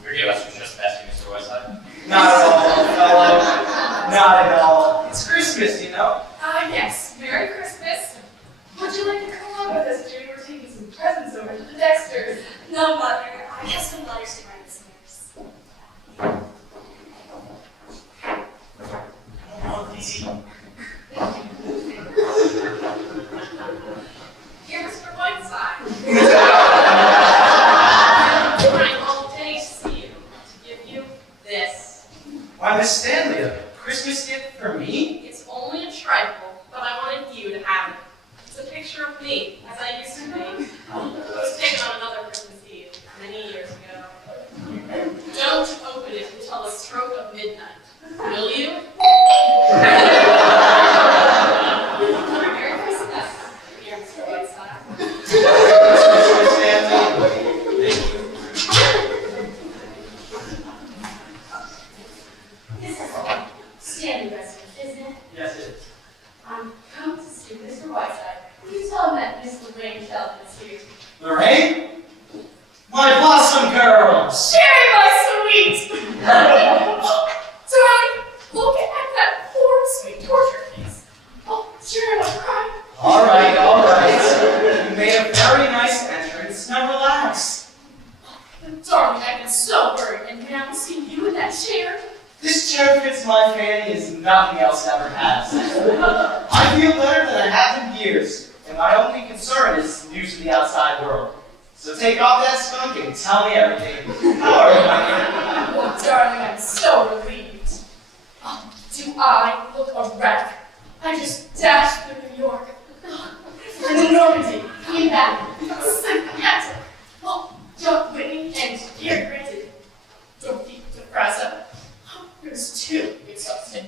Forgive us for just asking, Mr. Whiteside. Not at all, fellow. Not at all. It's Christmas, you know. Yes. Merry Christmas. Would you like to come on with us, June? We're taking some presents over to the Dexters. No, Mother. I have some letters to write this year. Oh, easy. Here, Mr. Whiteside. I'm all day to see you, to give you this. Why, Miss Stanley, a Christmas gift for me? It's only a trifle, but I wanted you to have it. It's a picture of me, as I used to be. It was taken on another Christmas Eve, many years ago. Don't open it until the stroke of midnight. Will you? Merry Christmas, dear Mr. Whiteside. Miss Stanley, thank you. This is Stanley residence, isn't it? Yes, it is. I'm come to see Mr. Whiteside. Will you tell him that Miss Lorraine Sheldon is here? Lorraine? My blossom girl! Sherry, my sweet! Darling, look at that poor, sweet torture face. Oh, Sherry, I'm crying. All right. You made a very nice entrance. Now relax. Darling, I've been so worried, and now to see you in that chair. This chair fits my fanny as nothing else ever has. I feel better than I have in years, and my only concern is news of the outside world. So take off that skunk and tell me everything. How are you, my dear? Oh, darling, I'm so relieved. Oh, do I look a wreck? I just dashed through New York. And then Normandy, came back, psychiatric. Oh, John Whitney and Gary Granted. Dorothy DeFrazza. It was too exhausting.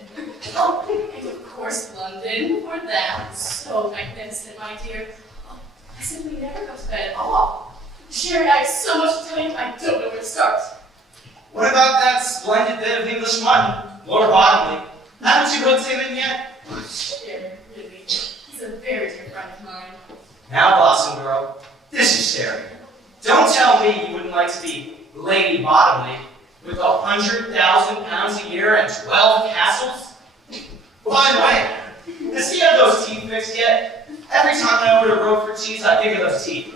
Oh, and of course London for that. So magnificent, my dear. Oh, I simply never go to bed at all. Sherry, I have so much to tell you, I don't know where to start. What about that splendid bit of English mutton, Lord Bottomley? Haven't you hooked him in yet? Sherry, really. He's a very dear friend of mine. Now, Blossom Girl, this is Sherry. Don't tell me you wouldn't like to be Lady Bottomley with 100,000 pounds a year and 12 castles? By the way, does he have those teeth fixed yet? Every time I order Roquefort cheese, I think of those teeth.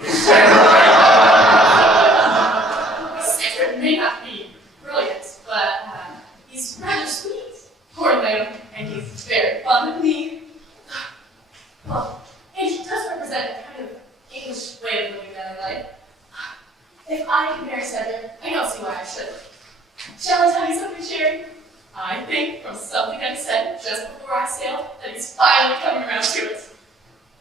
Cedric may not be brilliant, but he's rather sweet. Poor lamb, and he's very fond of me. Well, and he does represent a kind of English way of living that I like. If I could marry Cedric, I don't see why I shouldn't. Shall I tell you something, Sherry? I think from something I said just before I sailed that he's finally coming around to it.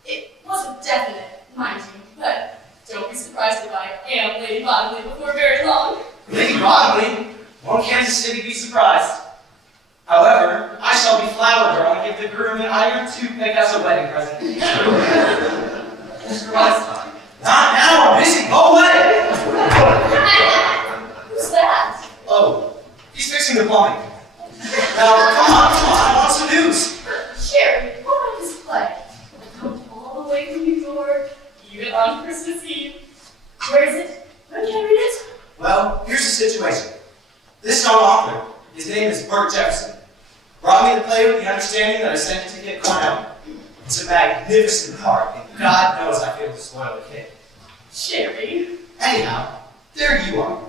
It wasn't definite, mind you, but don't be surprised if I am Lady Bottomley before very long. Lady Bottomley? Won't Kansas City be surprised? However, I shall be flower girl and give the groom an iron toothpick as a wedding present. Mr. Whiteside. Not now, I'm busy, go away! Who's that? Oh, he's fixing the plumbing. Now, come on, I want some news. Sherry, what about this play? I come all the way from New York, even on Christmas Eve. Where is it? When can I read it? Well, here's the situation. This young author, his name is Bert Jefferson, brought me the play with the understanding that I sent it to get Cornell. It's a magnificent part, and God knows I feel to spoil the kid. Sherry. Anyhow, there you are.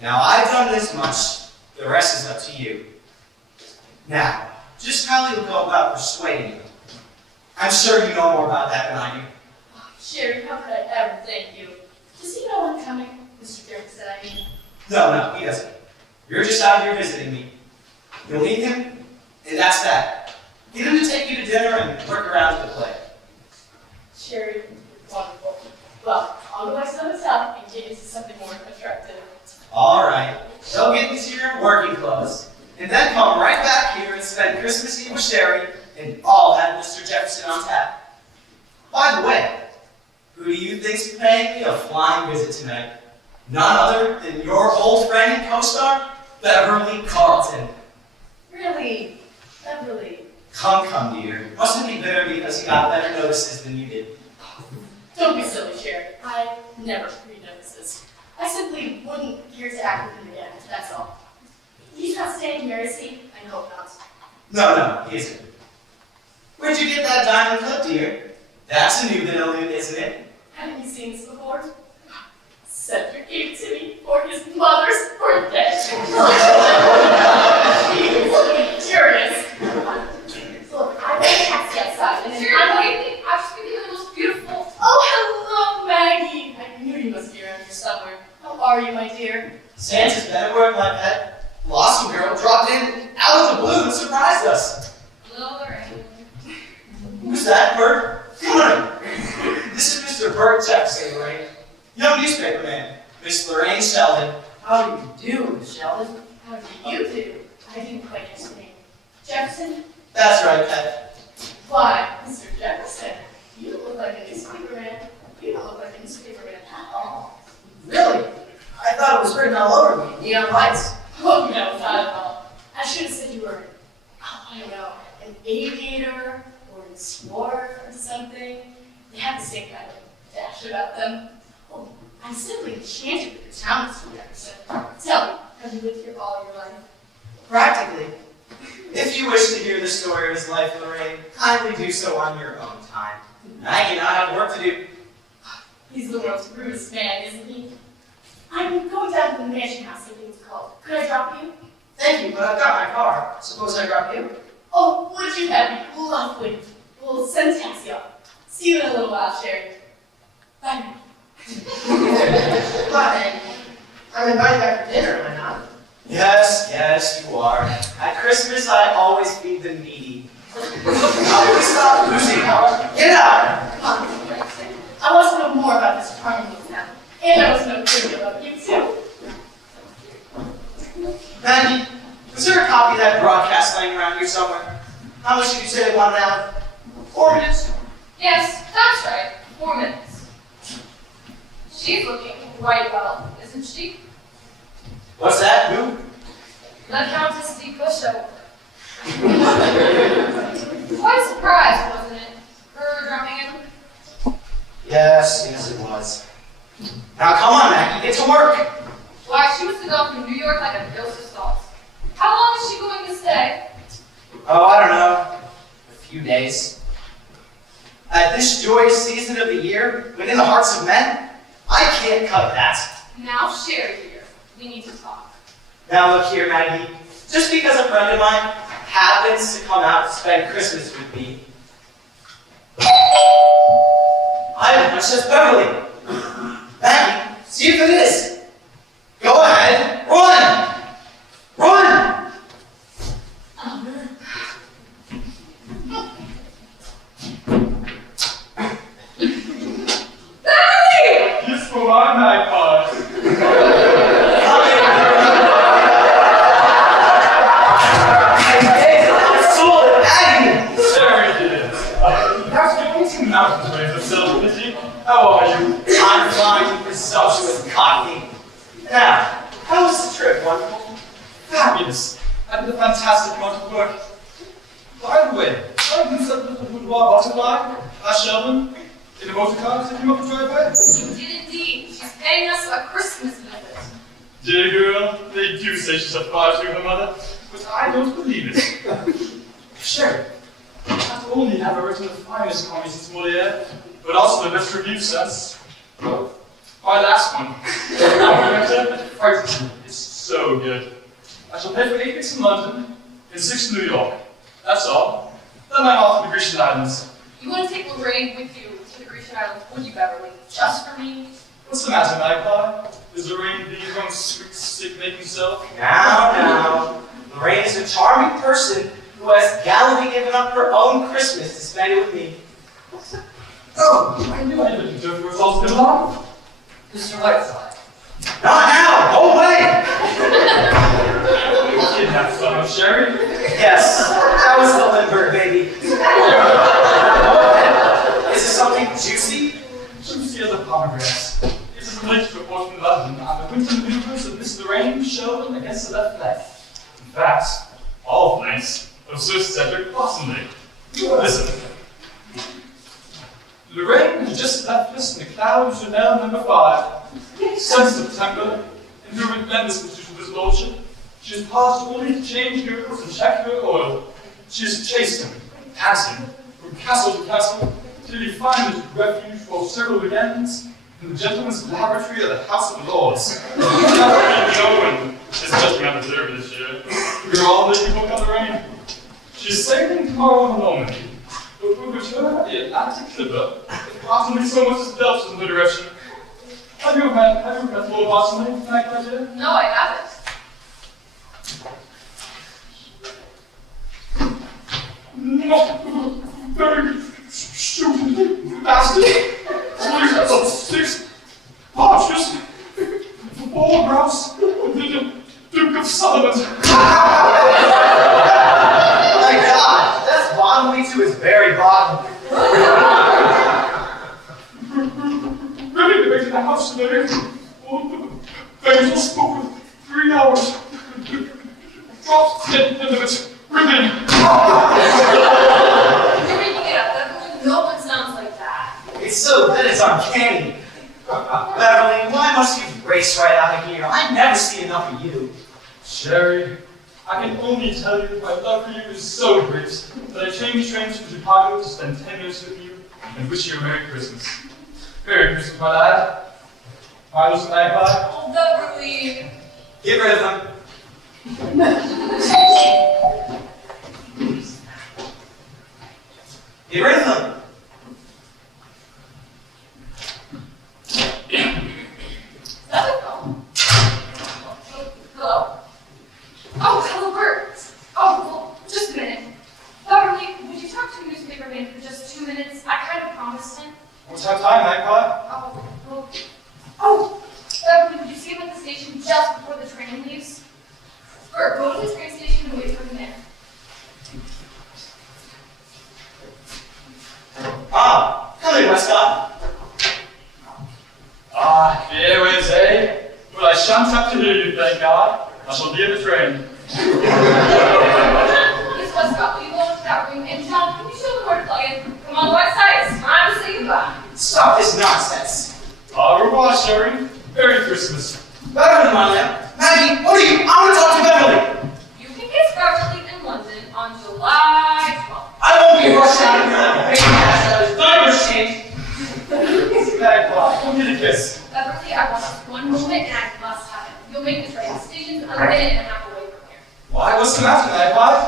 Now, I've done this much. The rest is up to you. Now, just how you'll go about persuading him. I'm sure you know more about that than I do. Oh, Sherry, how could I ever thank you? Does he know I'm coming? Mr. Jefferson, I mean. No, he doesn't. You're just out here visiting me. You'll meet him, and that's that. Get him to take you to dinner and work around the play. Sherry, wonderful. Well, I'll go back to the hotel and get into something more attractive. All right. Go get into your working clothes, and then come right back here and spend Christmas Eve with Sherry, and I'll have Mr. Jefferson on tap. By the way, who do you think's paying me a flying visit tonight? None other than your old friend and co-star, Beverly Carlton. Really? Beverly? Come, dear. Mustn't be bitter because he got better notices than you did. Don't be silly, Sherry. I never read notices. I simply wouldn't care to act with him again, that's all. He's not staying here, is he? I hope not. No, he isn't. Where'd you get that diamond clip, dear? That's a new interlude, isn't it? Haven't you seen this before? Cedric gave it to me for his mother's birthday. He's curious. Look, I got a taxi outside, and then Seriously, I've just been given the most beautiful. Oh, hello, Maggie. I knew you must be around here somewhere. How are you, my dear? Santa's been at work, my pet. Blossom Girl dropped in out of the blue and surprised us. Who's that, Bert? Come on. This is Mr. Bert Jefferson, right? Young newspaper man, Miss Lorraine Sheldon. How do you do, Miss Sheldon? How do you do? I didn't quite get your name. Jefferson? That's right, pet. Why, Mr. Jefferson, you look like a newspaper man. You don't look like a newspaper man at all. Really? I thought it was written all over me, neon lights. Oh, no, not at all. I should have said you were, I don't know, an aviator or an explorer or something. They have the same kind of dash about them. Oh, I'm simply enchanted with the town, Mr. Jefferson. Tell me, have you lived here all your life? Practically. If you wish to hear the story of his life, Lorraine, kindly do so on your own time. Maggie and I have work to do. He's the world's rudest man, isn't he? I'm going down to the mansion house, I think it's called. Could I drop you? Thank you, but I've got my car. Suppose I drop you? Oh, would you have me? Lovely. We'll send a taxi up. See you in a little while, Sherry. Bye now. Bye. I'm invited back for dinner, am I not? Yes, you are. At Christmas, I always feed the needy. Now, will you stop losing power? Get out! Come on, Jefferson. I want to know more about this charming little town. And I want to know more about you, too. Maggie, was there a copy of that broadcast laying around here somewhere? How much did you say they wanted out? 4 minutes? Yes, that's right. 4 minutes. She's looking quite well, isn't she? What's that? Who? The Countess de Pushover. Quite surprised, wasn't it? Her dropping in? Yes, it was. Now come on, Maggie, get to work. Why, she was to go from New York like a ghost of salt. How long is she going to stay? Oh, I don't know. A few days. At this joyous season of the year, within the hearts of men, I can't cut that. Now, Sherry dear, we need to talk. Now look here, Maggie. Just because a friend of mine happens to come out to spend Christmas with me, I have much as Beverly. Maggie, see if it is. Go ahead, run! Run! Kiss for my magpie. Fabulous. I did a fantastic amount of work. By the way, I use that little boudoir butterfly, Sheridan, in the motor car that came up the driveway. You did indeed. She's paying us a Christmas visit. Dear girl, they do say she's a fire to her mother, but I don't believe it. Sherry, not only have I written the finest comedy since Moliere, but also the best review since, well, my last one. Frightens me. It's so good. I shall pay for 8 weeks in London and 6 in New York. That's all. Then I'm off to the Grecian Islands. You want to take Lorraine with you to the Grecian Islands, would you, Beverly? Just for me? What's the matter, Magpie? Is Lorraine being from sweet, sick-making self? Now. Lorraine is a charming person who has gallantly given up her own Christmas to spend it with me. Oh, I knew I didn't deserve the results of life. Mr. Whiteside. Not now! Go away! You didn't have fun with Sherry. Yes, that was the Lindbergh baby. Is this something juicy? Juicy as a pomegranate. It is related to a report from London on the winter maneuvers of Miss Lorraine Sheridan against the left flank. In fact, all flanks of Sir Cedric Bottomley. Listen. Lorraine has just left us in the clouds of Nell number 5. Since September, in her relentless pursuit of his lordship, she has paused only to change miracles and check her oil. She has chased him, passed him, from castle to castle, till he finally took refuge for several weekends in the gentleman's laboratory of the House of Lords. No one is judging undeserved this year. We're all making hook on Lorraine. She's sailing tomorrow on Normandy, but will return at the Atlantic Clipper if possibly so much as delves in the direction. Have you met Lord Bottomley, my dear? No, I haven't. Not very stupid bastard. He's got 6 partridges, 4 grouse, the Duke of Sullivan. My God, that's Bottomley to his very bottom. Really debated in the house today. Basil spoke for 3 hours. Dropped dead in limits. Ribbon. You're making it up. Beverly, no one sounds like that. It's so that it's uncanny. Beverly, why must you race right out of here? I never see enough of you. Sherry, I can only tell you my love for you is so great that I changed trains from Chicago to spend 10 minutes with you and wish you a Merry Christmas. Merry Christmas, my lad. Miles and Magpie. Oh, Beverly. Get rid of them. Get rid of them. Hello? Oh, hello, Bert. Oh, well, just a minute. Beverly, would you talk to a newspaper man for just 2 minutes? I kind of promised him. What's our time, Magpie? Oh, well. Oh, Beverly, would you see him at the station just before the train leaves? Bert, go to the train station and wait for him there. Ah, come in, Westcott. Ah, the airways, eh? Well, I shan't have to hear you, thank God. I shall be at the train. Miss Westcott, will you go into that room? And John, can you show them where to plug in? Come on, Whiteside, it's time to say goodbye. Stop this nonsense. Au revoir, Sherry. Merry Christmas. Beverly, my lad. Maggie, what are you? I want to talk to Beverly. You can kiss Beverly in London on July 12th. I won't be rushing out of here like a baby ass out of his diaper's changed. Magpie, come get a kiss. Beverly, I want just one moment and I must have it. You'll make the train station a minute and a half away from here. Why? What's the matter, Magpie?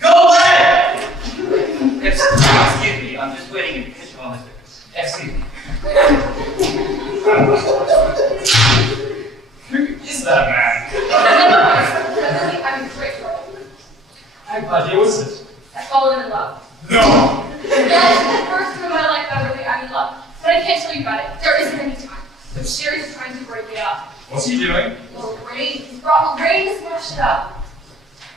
Go away! Excuse me, I'm just waiting in the kitchen on this. Excuse me. Who is that man? Beverly, I'm in great trouble. Magpie, dear, what's it? I've fallen in love. No! Yes, the first time in my life, Beverly, I'm in love. But I can't tell you about it. There isn't any time. But Sherry's trying to break it up. What's he doing? Lorraine, he's brought Lorraine to smash it up.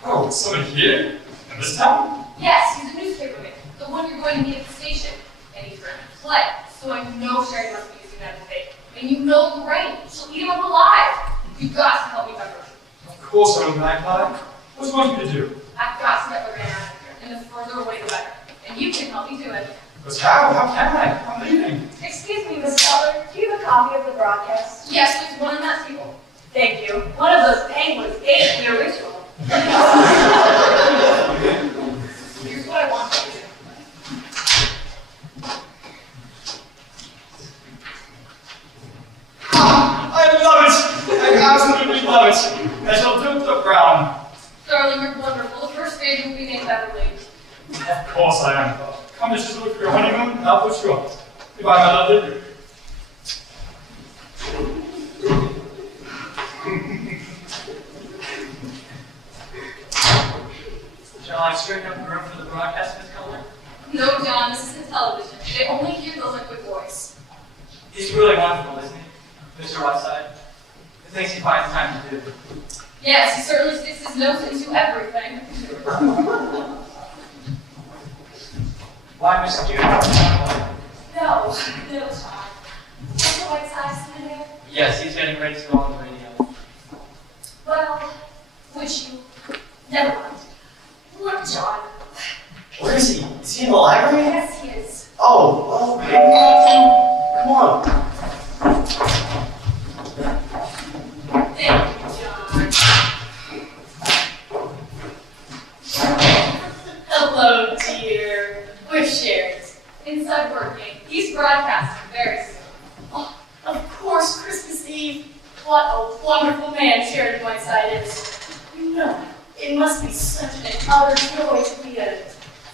Oh, it's someone here? In this town? Yes, he's a newspaperman. The one you're going to meet at the station. And he's written a play. So I know Sherry must be using that as bait. And you know Lorraine. She'll eat him up alive. You've got to help me, Beverly. Of course I'm magpie. What do you want me to do? I've got to get Lorraine out of here, and the further away the better. And you can help me do it. But how? How can I? I'm leaving. Excuse me, Miss Cutler, do you have a copy of the broadcast? Yes, there's one on that table. Thank you. One of those penguins ate the original. Here's what I want you to do. I love it! I absolutely love it! I shall do the brown. Darling, you're wonderful. The first baby will be named Beverly. Of course I am. Come just to look for your honeymoon, and I'll put you up. Goodbye, my lovely. Shall I straighten up the room for the broadcast, Miss Cutler? No, John, this isn't television. They only hear the liquid voice. He's really wonderful, isn't he? Mr. Whiteside? The things he finds time to do. Yes, he certainly sticks his nose into everything. Why, Miss June? No, John. Mr. Whiteside sitting there? Yes, he's getting ready to go on the radio. Well, would you? Never mind. Look, John. Where is he? Is he in the library? Yes, he is. Oh, come on. Thank you, John. Hello, dear. We're Sheridan. Inside working. He's broadcasting very soon. Oh, of course, Christmas Eve. What a wonderful man Sheridan Whiteside is. You know, it must be such an utter joy to be a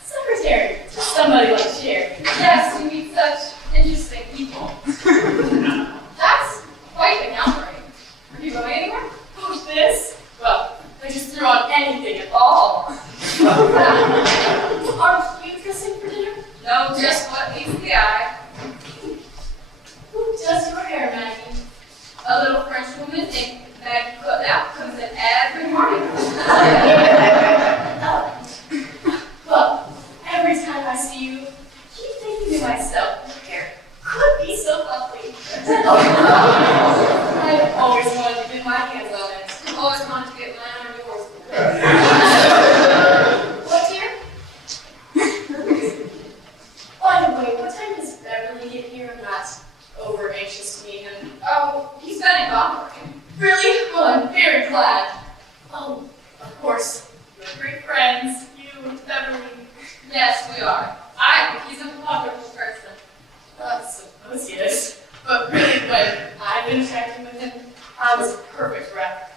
secretary to somebody like Sheridan. Yes, you meet such interesting people. That's quite an outbreak. Are you going anywhere? Who's this? Well, I just threw on anything at all. Aren't you dressing for dinner? No, just what meets the eye. Who does your hair, Maggie? A little French woman named Maggie Cutler comes in every morning. Oh. Well, every time I see you, I keep thinking to myself, your hair could be so lovely. I've always wanted to get my hands on it. I've always wanted to get mine on yours. What, dear? By the way, what time does Beverly get here? I'm not over anxious to meet him. Oh, he's been in Boston. Really? Well, I'm very glad. Oh, of course. You're great friends. You and Beverly. Yes, we are. I think he's a wonderful person. I suppose he is. But really, when I've been interacting with him, I was a perfect wreck.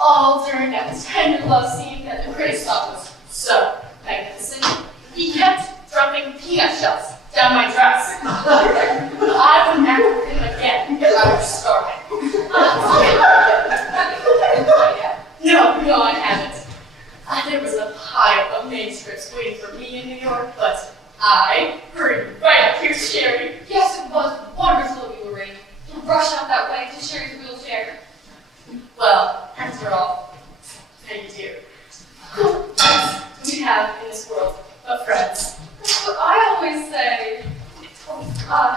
All during that tender love scene that the critics thought was so magnificent. He kept dropping peanut shells down my dress. I wouldn't act with him again if I were starving. No, I haven't. There was a pile of manuscripts waiting for me in New York, but I hurried right up here to Sherry. Yes, it was wonderful of you, Lorraine. To rush out that way to Sherry's wheelchair. Well, after all, thank you, dear. Who else do we have in this world but friends? That's what I always say.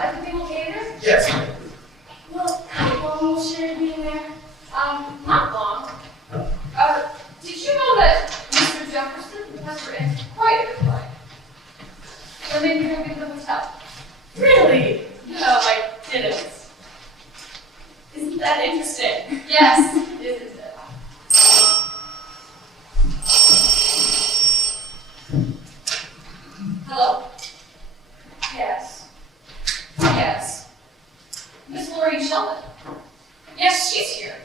Everything okay there? Yes. Well, how long will Sherry be in there? Not long. Did you know that Mr. Jefferson has written quite a good play? Or maybe you'll get the hotel. Really? No, I didn't. Isn't that interesting? Yes, isn't it? Hello? Yes. Yes. Miss Lorraine Sheldon. Yes, she's here.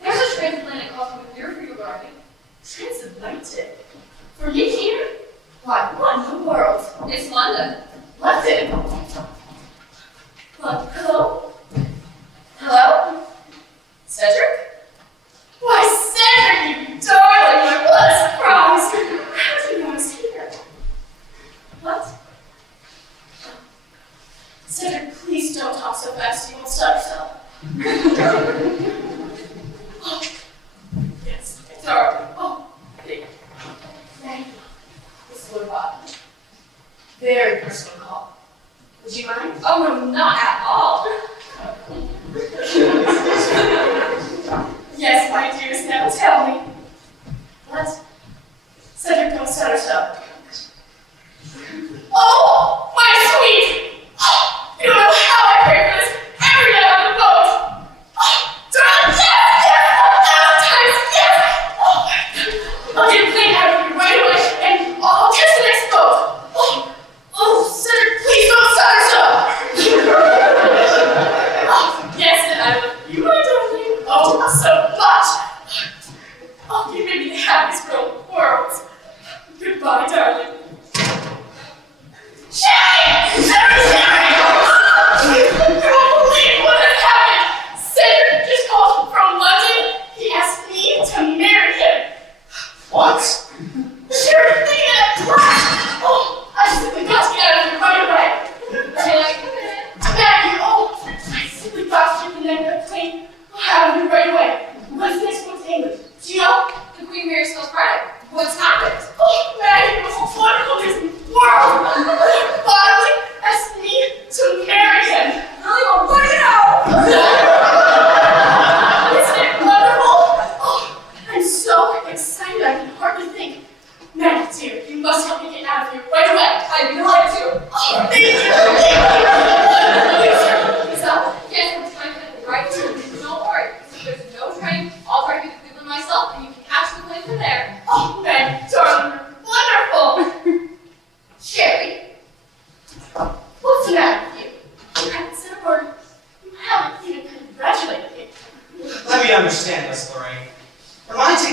There's a transcript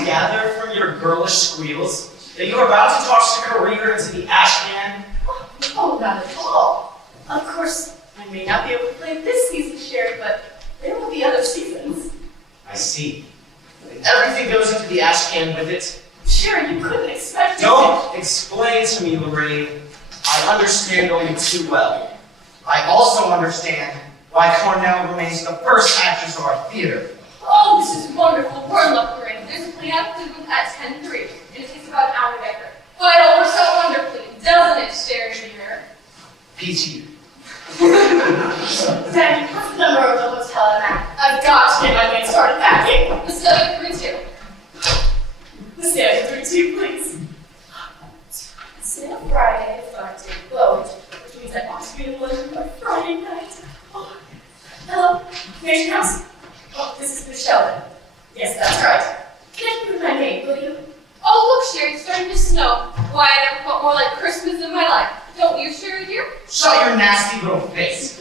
to gather from your girlish squeals that you are about to toss your career into the ash can? Oh, not at all. Of course, I may not be able to play this season, Sherry, but there will be other seasons. I see. Everything goes into the ash can with it. Sherry, you couldn't expect me Don't explain to me, Lorraine. I understand only too well. I also understand why Cornell remains the first actress of our theater. Oh, this is wonderful. We're in luck, Lorraine. There's a play out booth at 10:03. It takes about an hour to get there. But it works out wonderfully, doesn't it, Sherry dear? PT. Daddy, what's the number of the hotel I'm at? I've got to get my things started packing. The study 32. The stand 32, please. It's on Friday, 5 to vote, which means I ought to be in London by Friday night. Oh. Hello, Nation House? Oh, this is Miss Sheldon. Yes, that's right. Can I give you my name, will you? Oh, look, Sherry, it's starting to snow. Why, I never felt more like Christmas in my life. Don't you, Sherry dear? Shut your nasty little face.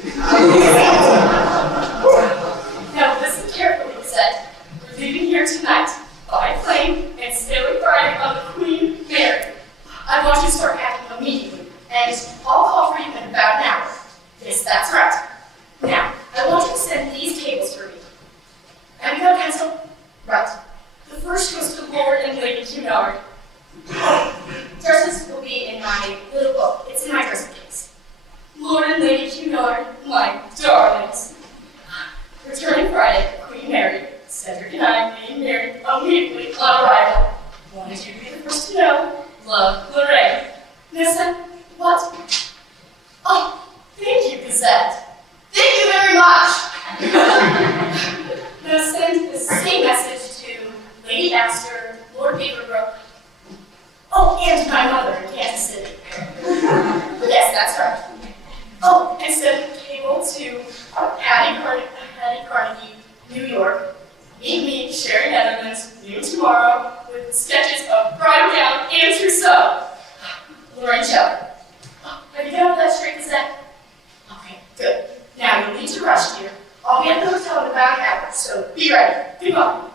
Now listen carefully, Seth. We're leaving here tonight by plane and sailing Friday on the Queen Mary. I want you to start packing immediately, and I'll call for you in about an hour. Yes, that's right. Now, I want you to send these cables for me. Have you got a pencil? Right. The first goes to Lord and Lady Cunard. Dresses will be in my little book. It's in my dressing case. Lord and Lady Cunard, my darlings. Returning Friday, Queen Mary. Cedric and I being married immediately on arrival. Wanted you to be the first to know. Love, Lorraine. Listen, what? Oh, thank you, Gazette. Thank you very much. Now send the same message to Lady Astor, Lord Beaverbrook. Oh, and my mother in Kansas City. Yes, that's right. Oh, and send a cable to Hattie Carnegie, New York. Meet me, Sherry Netherlands, noon tomorrow, with sketches of bridal gown and trousseau. Lorraine Sheldon. Oh, have you got all that straight, Gazette? Okay, good. Now you'll need to rush, dear. I'll be at the hotel in about an hour, so be ready. Goodbye.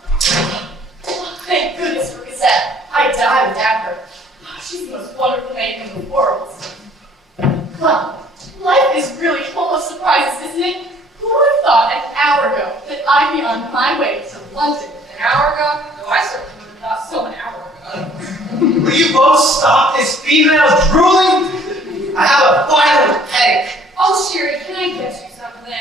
Oh, thank goodness for Gazette. I die without her. Oh, she's the most wonderful maid in the world. Well, life is really full of surprises, isn't it? Who would have thought an hour ago that I'd be on my way to London? An hour ago? No, I certainly would have thought so an hour ago. Will you both stop this female drooling? I have a violent headache. Oh, Sherry, can I get you something?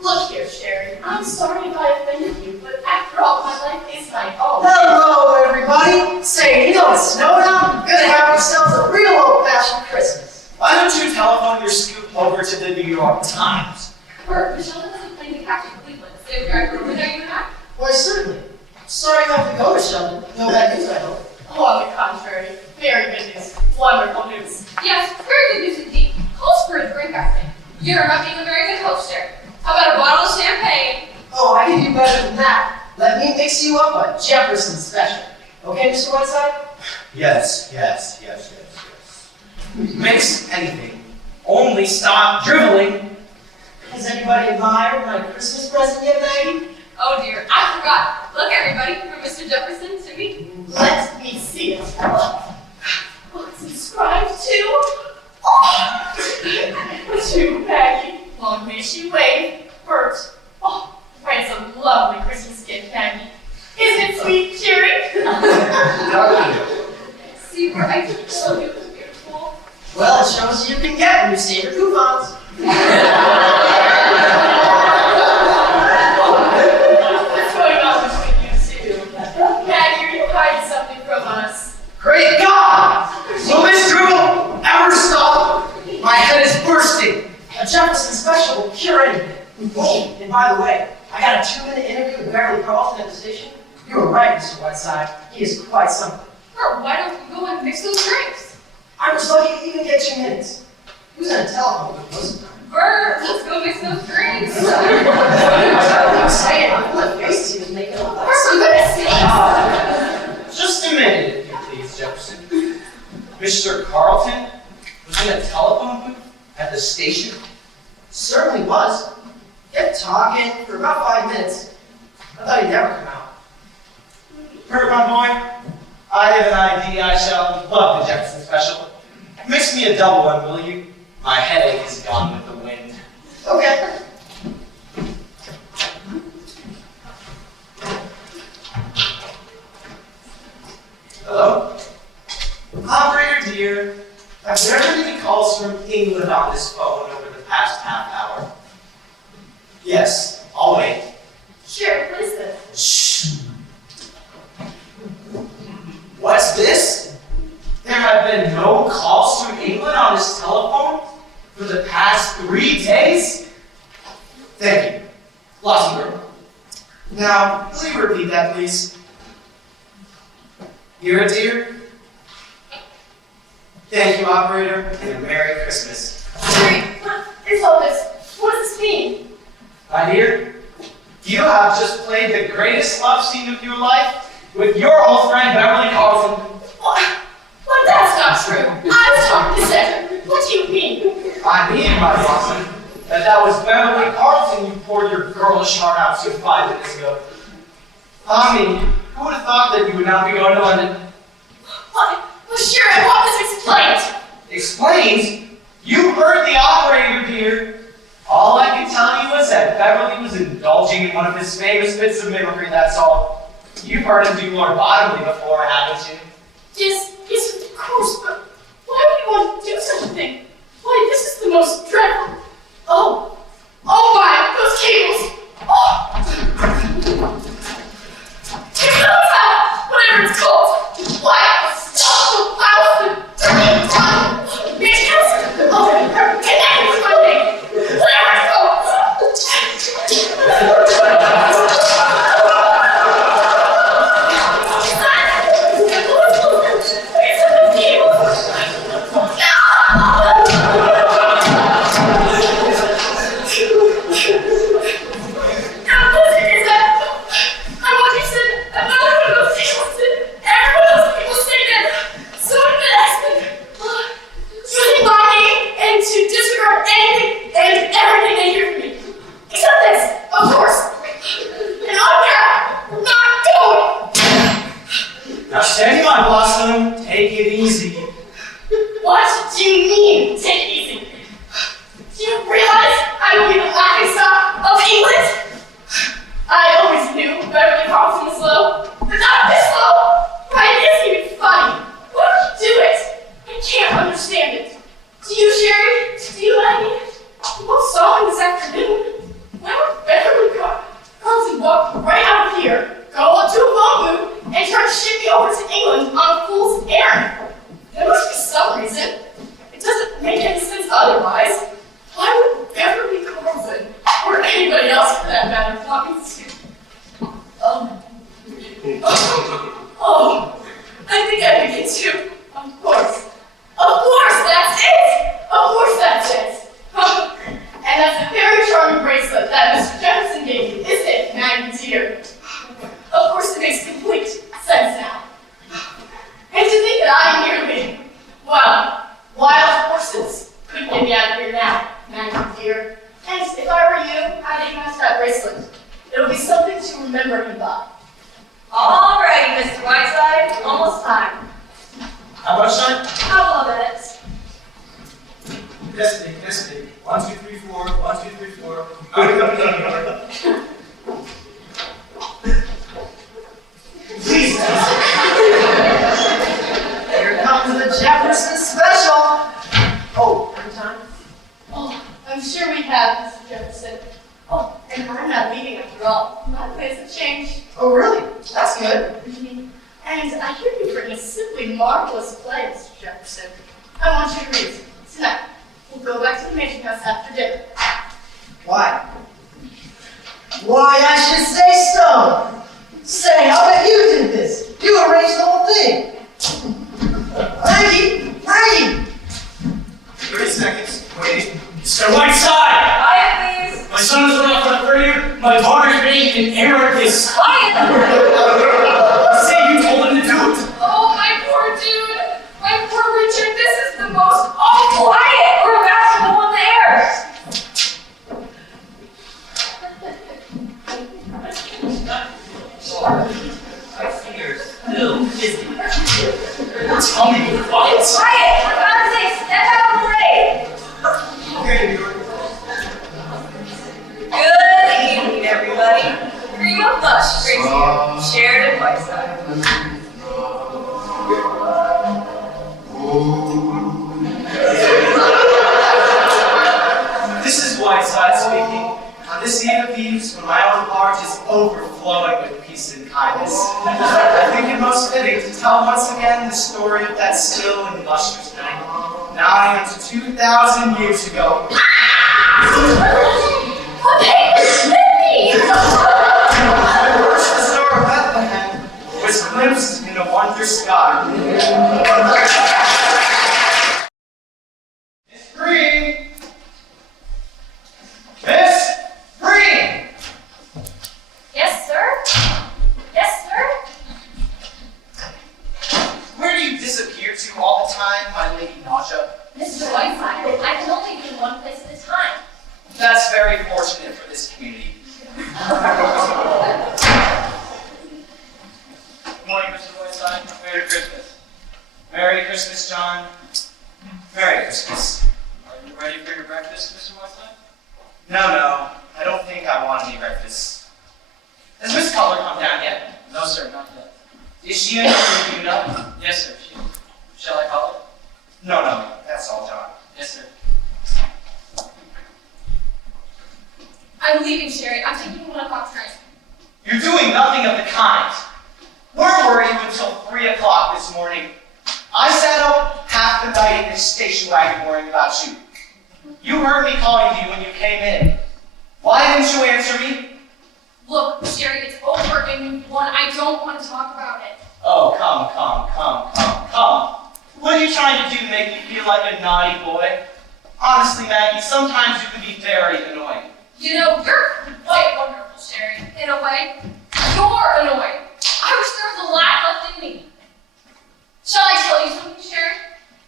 Look here, Sherry. I'm sorry if I offended you, but after all, my life is my own. Hello, everybody. Say, you know it's snowing out? We're gonna have ourselves a real old-fashioned Christmas. Why don't you telephone your scoop over to the New York Times? Bert, Michelle doesn't play the catch in Cleveland. They would drive over there, you and I. Why, certainly. Sorry you have to go to Sheldon. No bad news, I hope. Oh, on the contrary, very good news. Wonderful news. Yes, very good news indeed. Calls for a drink, I think. You're not being a very good host, Sherry. How about a bottle of champagne? Oh, I can do better than that. Let me mix you up a Jefferson special. Okay, Mr. Whiteside? Yes. Mix anything. Only stop dribbling. Has anybody admired my Christmas present yet, Maggie? Oh dear, I forgot. Look, everybody, from Mr. Jefferson to me. Let me see it. What's inscribed to? Oh, to Maggie. Long may she wave. Bert. Oh, it's a lovely Christmas gift, Maggie. Isn't it sweet, Sherry? See, Bert, I took so you was beautiful. Well, it shows you can get when you save your coupons. What's going on between you two? Maggie, are you hiding something from us? Great God! Will this dribble ever stop? My head is bursting. A Jefferson special will cure anything. Oh, and by the way, I got a 2-minute interview with Beverly Carlton at the station. You were right, Mr. Whiteside. He is quite something. Bert, why don't you go and mix those drinks? I was lucky to even get 2 minutes. He was on a telephone with wasn't he? Bert, let's go mix those drinks. I'm excited. I'm full of face he was making up. Bert, for goodness sakes. Just a minute, if you please, Jefferson. Mr. Carlton was in a telephone booth at the station? Certainly was. Kept talking for about 5 minutes. I thought he'd never come out. Kurt, my boy, I have an idea. I shall love the Jefferson special. Mix me a double one, will you? My headache is gone with the wind. Okay. Hello? Operator dear, have there been any calls from England on this phone over the past half hour? Yes, I'll wait. Sure, what is this? Shh. What's this? There have been no calls from England on this telephone for the past 3 days? Thank you. Luxembourg. Now, will you repeat that, please? You're a dear? Thank you, operator, and a Merry Christmas. Wait, what is all this? What does this mean? My dear, you have just played the greatest love scene of your life with your old friend Beverly Carlson. What? But that's not true. I was talking to Cedric. What do you mean? I mean, my Watson, that was Beverly Carlson you poured your girlish heart out to 5 minutes ago. I mean, who would have thought that you would not be going to London? What? Well, sure, I want this explained. Explained? You heard the operator, dear. All I can tell you is that Beverly was indulging in one of his famous bits of mimicry, that's all. You've heard him do Lord Bottomley before, haven't you? Yes, of course, but why would you want to do such a thing? Why, this is the most dreadful. Oh my, those cables. Oh! Take those out, whatever it's called. Why? Stop the connect with my thing. Whatever it's called. My fingers Tell me what? Quiet! For God's sake, step out of the way! Okay, New York. Good evening, everybody. Cream of Lush brings you Sheridan Whiteside. This is Whiteside speaking. On this eve of eves, when my own heart is overflowing with peace and kindness, I think it most fitting to tell once again the story of that still and lustrous night, nigh unto 2,000 years ago. What is me? The first star of Bethlehem was glimpsed in a wonder sky. Miss Green! Miss Green! Yes, sir? Yes, sir? Where do you disappear to all the time, my lady Nausea? Mr. Whiteside, I can only be in one place at a time. That's very fortunate for this community. Good morning, Mr. Whiteside. Merry Christmas. Merry Christmas, John. Merry Christmas. Are you ready for your breakfast, Mr. Whiteside? No, I don't think I want any breakfast. Has Miss Cutler come down yet? No, sir, not yet. Is she in or do you know? Yes, sir. Shall I call it? No, that's all, John. Yes, sir. I'm leaving, Sherry. I'm taking a 1 o'clock train. You're doing nothing of the kind. Where were you until 3 o'clock this morning? I sat up half the night in this station wagon worrying about you. You heard me calling you when you came in. Why didn't you answer me? Look, Sherry, it's over and you've won. I don't want to talk about it. Oh, come. What are you trying to do to make me feel like a naughty boy? Honestly, Maggie, sometimes you can be very annoying. You know, you're quite wonderful, Sherry. In a way, you're annoying. I wish there was a laugh left in me. Shall I tell you something, Sherry?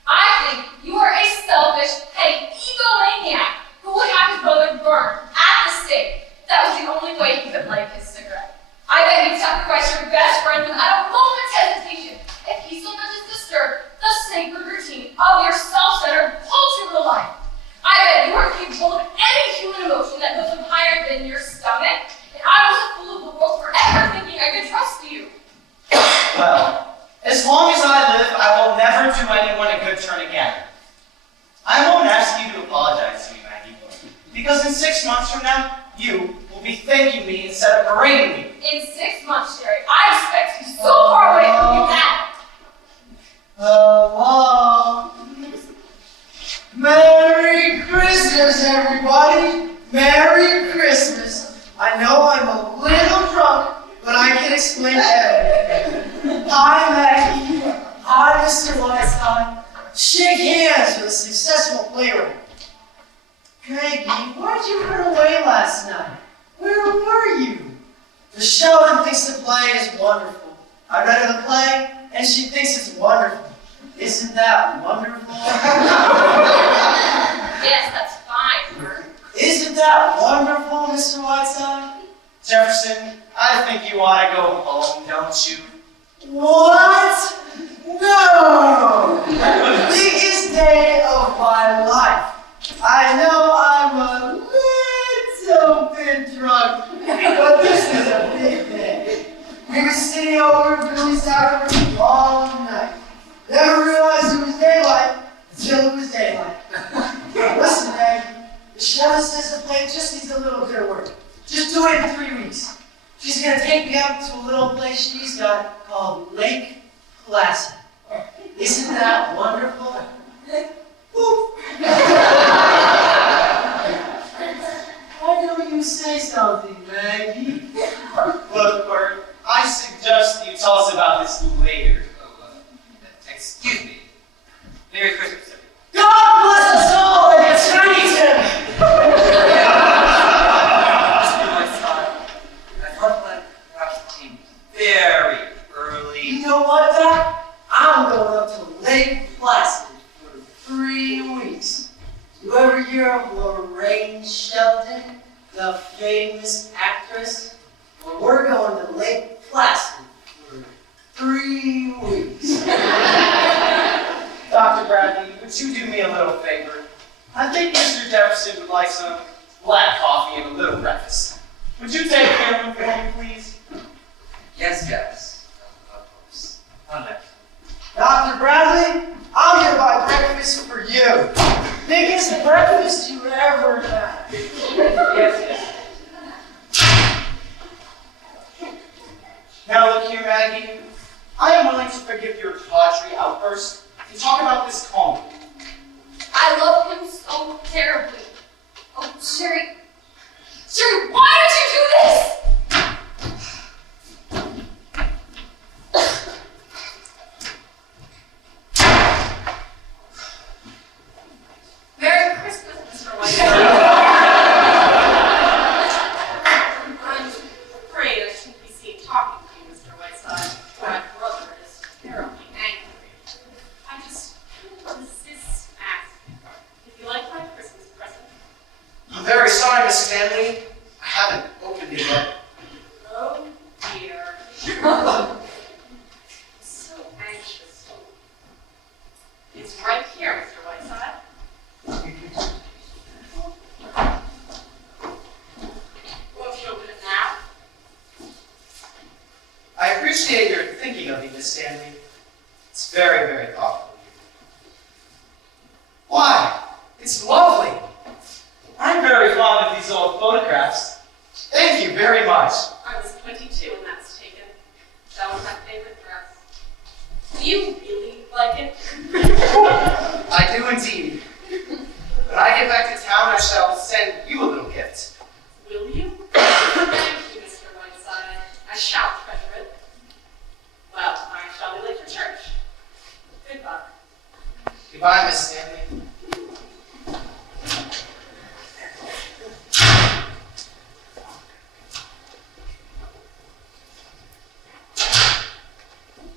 I think you are a selfish, petty egomaniac who would have his brother burned at the stake. That was the only way he could light his cigarette. I bet he'd sacrifice your best friend without a moment's hesitation if he so much as disturbed the sacred routine of your self-centered, paltry life. I bet you are capable of any human emotion that goes up higher than your stomach, and I was a fool of the world for ever thinking I could trust you. Well, as long as I live, I will never do anyone a good turn again. I won't ask you to apologize to me, Maggie, because in 6 months from now, you will be thanking me instead of berating me. In 6 months, Sherry, I expect you so far away from you that. Hello. Merry Christmas, everybody. Merry Christmas. I know I'm a little drunk, but I can explain everything. Hi, Maggie. Hi, Mr. Whiteside. Shake hands with a successful playwright. Maggie, why'd you run away last night? Where were you? The Sheridan thinks the play is wonderful. I read her the play, and she thinks it's wonderful. Isn't that wonderful? Yes, that's fine, Bert. Isn't that wonderful, Mr. Whiteside? Jefferson, I think you ought to go home, don't you? What? No! Biggest day of my life. I know I'm a little bit drunk, but this is a big day. We were sitting over at Billy's house all night. Never realized it was daylight until it was daylight. Listen, Maggie, the chef says the play just needs a little bit of work. Just do it in 3 weeks. She's gonna take me out to a little place she's got called Lake Placid. Isn't that wonderful? Boop. Why don't you say something, Maggie? Look, Bert, I suggest you tell us about this later. Excuse me. Merry Christmas, everyone. God bless us all in eternity! I thought that perhaps it came very early. You know what, Doc? I'm going up to Lake Placid for 3 weeks. You ever hear of Lorraine Sheldon, the famous actress? Well, we're going to Lake Placid for 3 weeks. Dr. Bradley, would you do me a little favor? I think Mr. Jefferson would like some black coffee and a little breakfast. Would you take care of him for me, please? Yes. Of course. On next. Dr. Bradley, I'm gonna buy breakfast for you. Biggest breakfast you ever had. Yes. Now look here, Maggie. I am willing to forgive your tawdry outburst and talk about this calmly. I love him so terribly. Oh, Sherry, why did you do this? Merry Christmas, Mr. Whiteside. I'm afraid I shouldn't be seen talking to you, Mr. Whiteside. My brother is terribly angry. I just couldn't resist asking if you like my Christmas present. I'm very sorry, Miss Stanley. I haven't opened it yet. Oh dear. I'm so anxious. It's right here, Mr. Whiteside. Won't you open it now? I appreciate your thinking of me, Miss Stanley. It's very, very thoughtful of you. Why? It's lovely. I'm very fond of these old photographs. Thank you very much. I was 22 when that was taken. That was my favorite dress. Do you really like it? I do indeed. When I get back to town, I shall send you a little gift. Will you? Thank you, Mr. Whiteside. I shall treasure it. Well, I shall be late for church. Goodbye. Goodbye, Miss Stanley.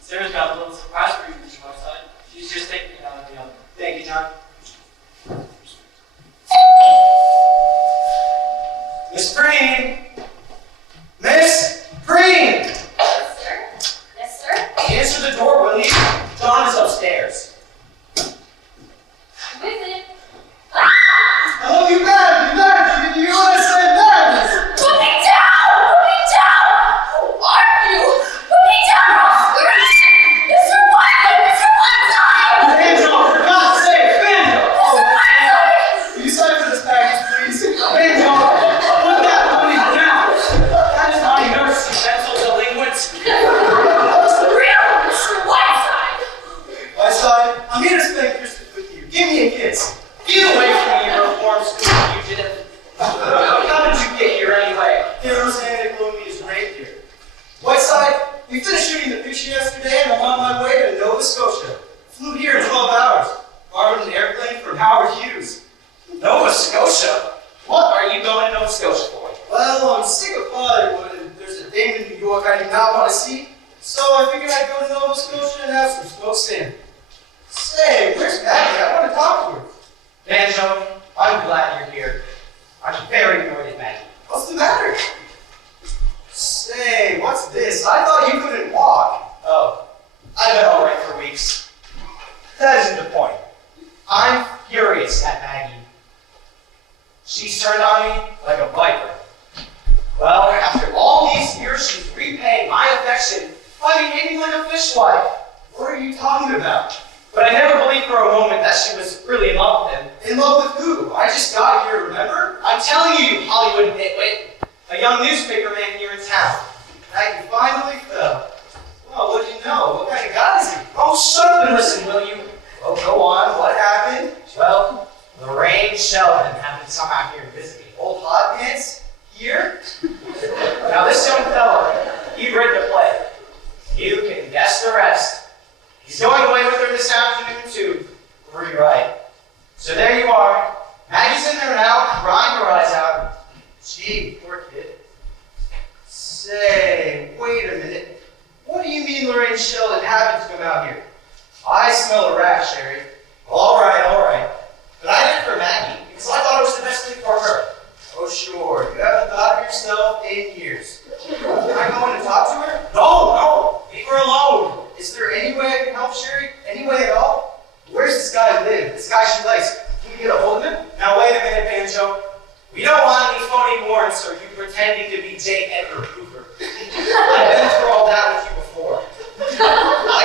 Sarah's got a little surprise for you, Mr. Whiteside. She's just taking it out of the oven. Thank you, John. Miss Breen! Miss Breen! Yes, sir. Yes, sir. Answer the door, will you? John is upstairs. Who is it? Oh, you bad! You want to say bad? Put me down! Put me down! Who are you? Put me down! I'll scream! Mr. Whiteside! Mr. Whiteside! Banjo, for God's sake, Banjo! Mr. Whiteside! Will you sign for this package, please? Banjo, put that money down! That is my nurse, you mental delinquent. Real Mr. Whiteside! Whiteside, I'm here to spend Christmas with you. Give me a kiss. Get away from me, you reform school fugitive. How did you get here anyway? Heroes and Gloomy is right here. Whiteside, we finished shooting the picture yesterday and I'm on my way to Nova Scotia. Flew here in 12 hours. Borrowed an airplane from Howard Hughes. Nova Scotia? What are you going to Nova Scotia for? Well, I'm sick of Hollywood and there's a dame in New York I do not want to see. So I figured I'd go to Nova Scotia and have some smoked salmon. Say, where's Maggie? I want to talk to her. Banjo, I'm glad you're here. I'm very annoyed at Maggie. What's the matter? Say, what's this? I thought you couldn't walk. Oh, I've been all right for weeks. That isn't the point. I'm furious at Maggie. She's turned on me like a viper. Well, after all these years, she's repaying my affection by behaving like a fishwife. What are you talking about? But I never believed for a moment that she was really in love with him. In love with who? I just got here, remember? I'm telling you, you Hollywood nitwit. A young newspaper man here in town. Maggie finally fell. Well, what do you know? What kind of guy is he? Oh, shut up and listen, will you? Well, go on. What happened? Well, Lorraine Sheldon happened to come out here and visit me. Old hot pants? Here? Now, this young fellow, he read the play. You can guess the rest. He's going away with her this afternoon, too. Pretty right. So there you are. Maggie's in there now, crying her eyes out. Gee, poor kid. Say, wait a minute. What do you mean Lorraine Sheldon happened to come out here? I smell a rat, Sherry. All right. But I did it for Maggie, because I thought it was the best thing for her. Oh, sure. You haven't thought of yourself in years. Am I going to talk to her? No. Leave we're alone. Is there any way I can help Sherry? Any way at all? Where's this guy live? This guy she likes. Can we get a hold of him? Now wait a minute, Banjo. We don't want any phony warrants or you pretending to be J. Edgar Hoover. I've been through all that with you before. I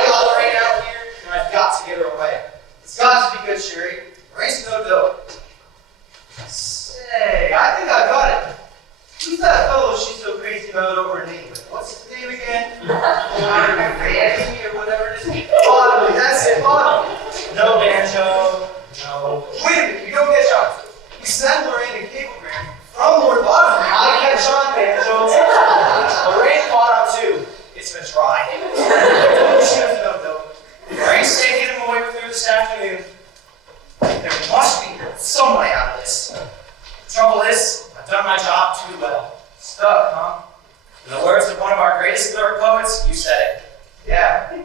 got Lorraine out here, and I've got to get her away. It's got to be good, Sherry. Lorraine's no dope. Say, I think I got it. Who's that fellow she's so crazy about over in England? What's his name again? Anthony or whatever it is? Bottomley, that's it, Bottomley. No, Banjo. No. Wait a minute, you don't get shot. You sent Lorraine a cablegram from Lord Bottomley. I catch on, Banjo. Lorraine fought on too. It's been tried. She doesn't know though. Lorraine's taking him away with her this afternoon. There must be some way out of this. The trouble is, I've done my job too well. Stuck, huh? In the words of one of our greatest lyric poets, you said it. Yeah.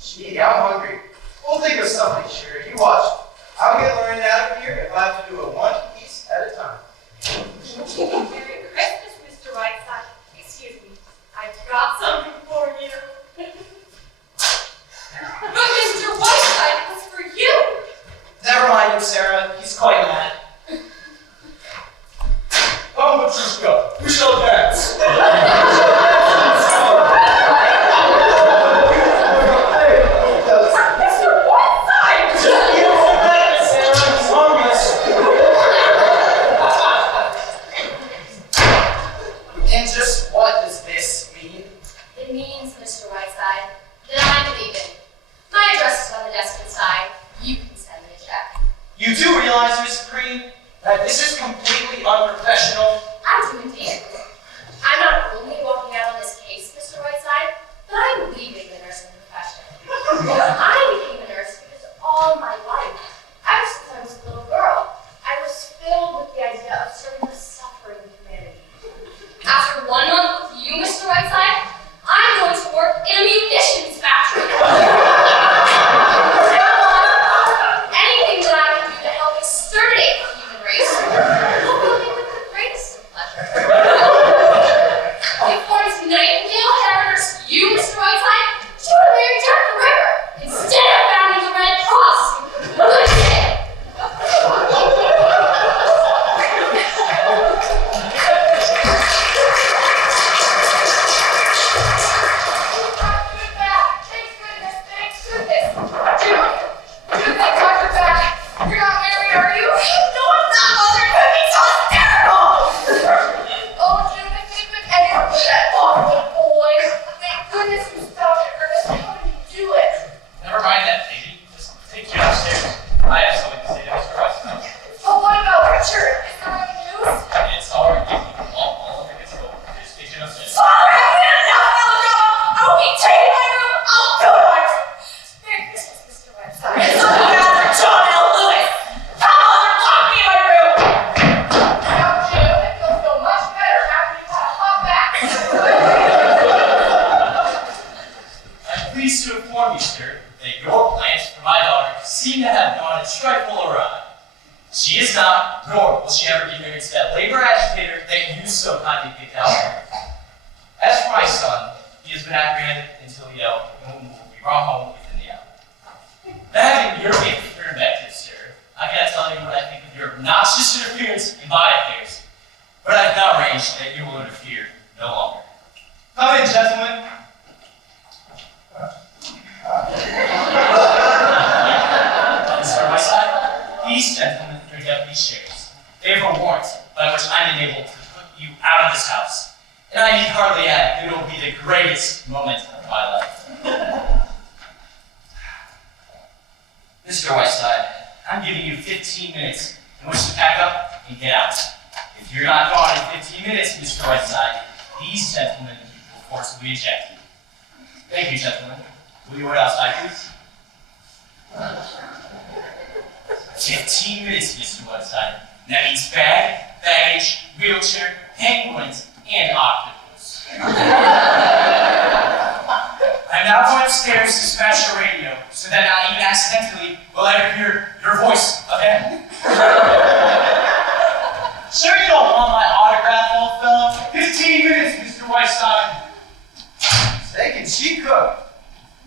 Gee, I'm hungry. We'll think of something, Sherry. You watch. I'll get Lorraine out of here if I have to do it one piece at a time. Merry Christmas, Mr. Whiteside. Excuse me. I've got something for you. But Mr. Whiteside, it was for you. Never mind him, Sarah. He's quite mad. Come, Petrushka, we shall dance. Mr. Whiteside! And just what does this mean? It means, Mr. Whiteside, that I'm leaving. My address is on the desk inside. You can send me a check. You do realize, Miss Green, that this is completely unprofessional? I do indeed. I'm not only walking out on this case, Mr. Whiteside, but I'm leaving the nursing profession. I became a nurse because all my life, ever since I was a little girl, I was filled with the idea of serving the suffering humanity. After 1 month with you, Mr. Whiteside, I'm going to work in a munitions factory. Anything that I can do to help exterminate the human race will fill me with the greatest of pleasure. If Florence Nightingale had ever nursed you, Mr. Whiteside, she would have married down the river instead of founding the Red Cross. Good day. Never mind that, lady. Just take you upstairs. I have something to say to Mr. Whiteside. But what about Richard? Is there any news? It's already all of it gets over. Just take you upstairs. Father, I've had enough melodrama! I will be taking my room! I'll go to my room! Merry Christmas, Mr. Whiteside. It's on behalf of John L. Lewis! Come on, lock me in my room! Now, Jim, it feels so much better after you've had a hot bath. I'm pleased to inform you, sir, that your plans for my daughter seem to have gone a trifle awry. She is not, nor will she ever be married to that labor agitator that you so kindly picked out. As for my son, he has been apprehended until he will be brought home within the hour. Now, having your perspective, sir, I cannot tell you what I think of your obnoxious interference in my affairs, but I've now arranged that you will interfere no longer. Come in, gentlemen. Mr. Whiteside, these gentlemen are deputy sheriffs. They have a warrant by which I'm enabled to put you out of this house. And I need hardly add that it will be the greatest moment of my life. Mr. Whiteside, I'm giving you 15 minutes in which to pack up and get out. If you're not gone in 15 minutes, Mr. Whiteside, these gentlemen will forcibly eject you. Thank you, gentlemen. Will you wait outside, please? 15 minutes, Mr. Whiteside. That means bag, baggage, wheelchair, penguins, and octopus. I'm now going upstairs to smash your radio, so that not even accidentally will I ever hear your voice again. Sure you don't want my autograph, old fellow? 15 minutes, Mr. Whiteside. Steak and she cooked.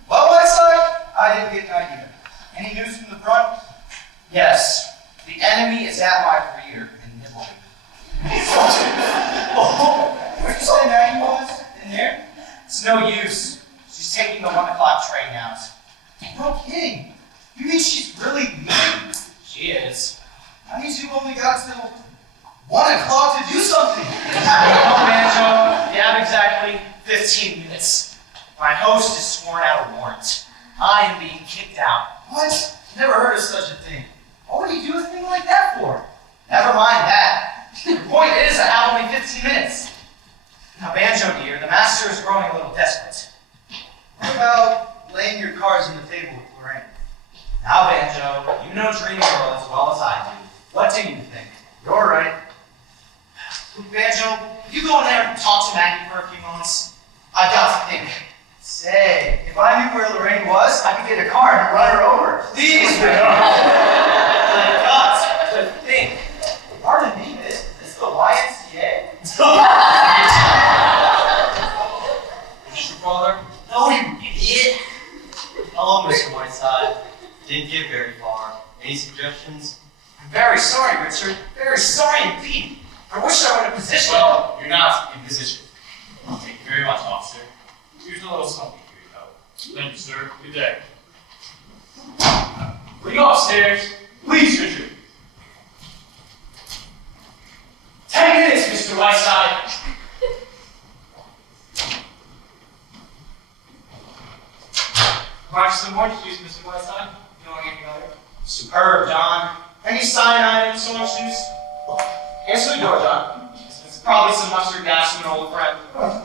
Well, Whiteside, I didn't get that either. Any news from the front? Yes. The enemy is at my rear and nibbling. Oh, where'd you say Maggie was? In there? It's no use. She's taking the 1 o'clock train out. No kidding. You mean she's really leaving? She is. That means you've only got till 1 o'clock to do something. Oh, Banjo, you have exactly 15 minutes. My host is sworn out a warrant. I am being kicked out. What? Never heard of such a thing. What would you do a thing like that for? Never mind that. The point is, I have only 15 minutes. Now, Banjo dear, the master is growing a little desperate. What about laying your cards on the table with Lorraine? Now, Banjo, you know Dream Girl as well as I do. What do you think? You're right. Banjo, you go in there and talk to Maggie for a few moments. I've got to think. Say, if I knew where Lorraine was, I could get a car and run her over. Please, Banjo. I've got to think. Pardon me, is this the YMCA? Is this your father? No, you idiot. Hello, Mr. Whiteside. Didn't get very far. Any suggestions? I'm very sorry, Richard. Very sorry indeed. I wish I were in a position. Well, you're not in position. Thank you very much, officer. Here's a little something for you, though. Thank you, sir. Good day. Will you go upstairs? Please, Richard. 10 minutes, Mr. Whiteside. Watch some more juice, Mr. Whiteside. You want any other? Superb, John. Any cyanide in so much juice? Answer the door, John. It's probably some mustard gas from an old friend.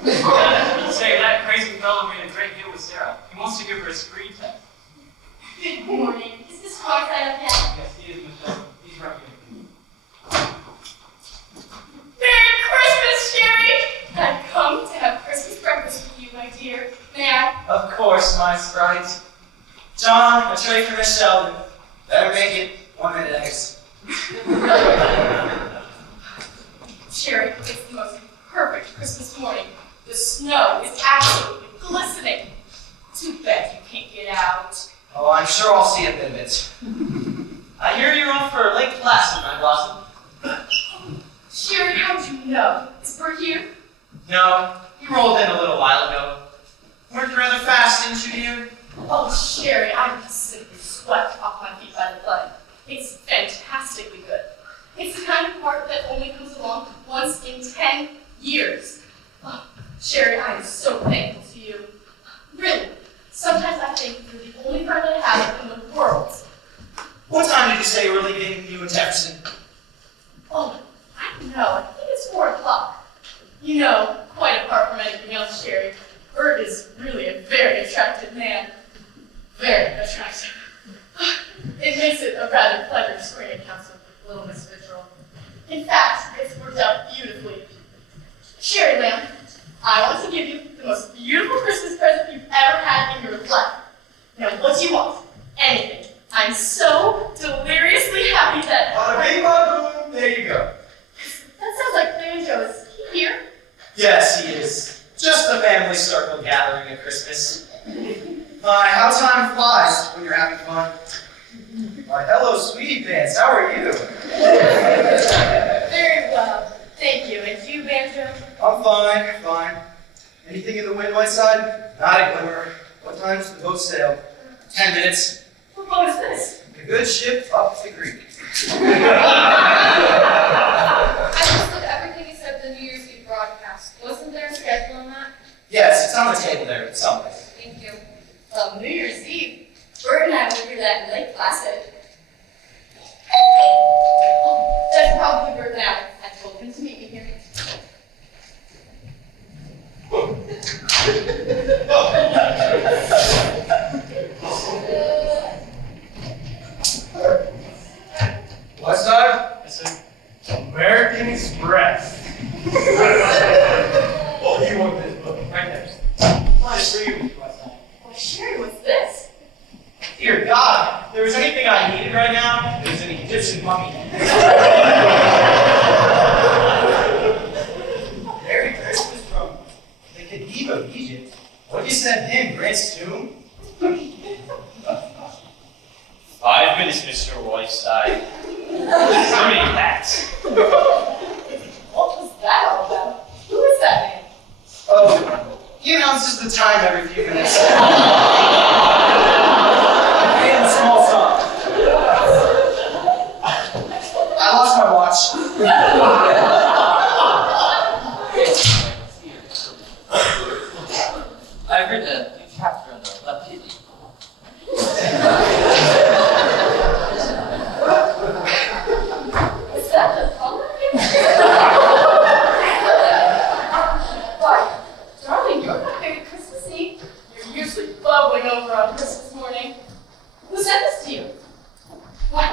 You say that crazy fellow made a great deal with Sarah. He wants to give her a screen test. Good morning. Is this Whiteside up yet? Yes, he is, Michelle. He's right here. Merry Christmas, Sherry! I've come to have Christmas breakfast with you, my dear. May I? Of course, my sprite. John, a tray for Miss Sheldon. Better make it 1 minute eggs. Sherry, it's the most perfect Christmas morning. The snow is absolutely glistening. Too bad you can't get out. Oh, I'm sure I'll see a bit of it. I hear you're off for a late class, my blossom. Sherry, how'd you know? Is Bert here? No, he rolled in a little while ago. Worked rather fast, didn't you, dear? Oh, Sherry, I'm just simply swept off my feet by the play. It's fantastically good. It's the kind of part that only comes along once in 10 years. Oh, Sherry, I am so thankful to you. Really, sometimes I think you're the only friend I have in the world. What time did you say you were leaving you and Jefferson? Oh, I don't know. I think it's 4 o'clock. You know, quite apart from anything else, Sherry, Bert is really a very attractive man. Very attractive. It makes it a rather pleasant screening council with little Miss Mitchell. In fact, it's worked out beautifully. Sherry Lamb, I want to give you the most beautiful Christmas present you've ever had in your life. Now, what do you want? Anything. I'm so deliriously happy that... Bada bing, there you go. That sounds like Banjo. Is he here? Yes, he is. Just a family circle gathering at Christmas. My, how time flies when you're having fun. Why, hello, sweetie pants. How are you? Very well. Thank you. And you, Banjo? I'm fine. Anything in the wind, Whiteside? Not a glimmer. What time does the boat sail? 10 minutes. What boat is this? A good ship up the creek. I understood everything except the New Year's Eve broadcast. Wasn't there a schedule on that? Yes, it's on the table there at some place. Thank you. Well, New Year's Eve. Bert and I will hear that in Lake Placid. Oh, that's probably Bert now. I told him to meet me here. Whiteside? I said, American Express. Oh, you want this book? Right there. Just for you, Mr. Whiteside. Well, Sherry, what's this? Dear God, if there was anything I needed right now, it was an Egyptian mummy. Merry Christmas from the Khedive of Egypt. What do you sent him Grant's tomb? 5 minutes, Mr. Whiteside. How many hats? What was that all about? Who is that man? Oh, he announces the time every few minutes. In small talk. I lost my watch. I read a new chapter on the nuptials. Is that the color? Why, darling, you're not big at Christmas Eve. You're usually bubbling over on Christmas morning. Who sent this to you? Why,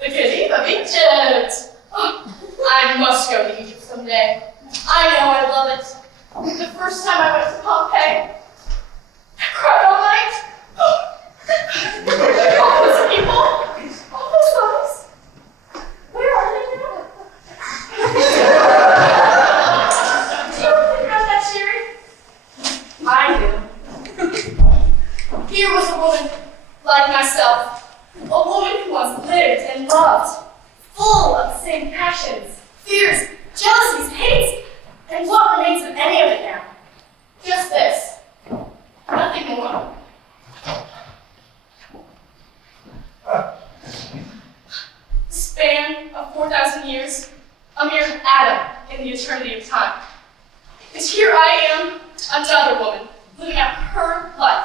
the Khedive of Egypt. Oh, I must go to Egypt someday. I know I love it. The first time I went to Pompeii, I cried all night. All those people, all those lives. Where are they now? Do you think about that, Sherry? I do. Here was a woman like myself, a woman who once lived and loved, full of the same passions, fears, jealousies, hates, and what remains of any of it now? Just this. Nothing more. The span of 4,000 years, a mere atom in the eternity of time. And here I am, another woman, living out her life.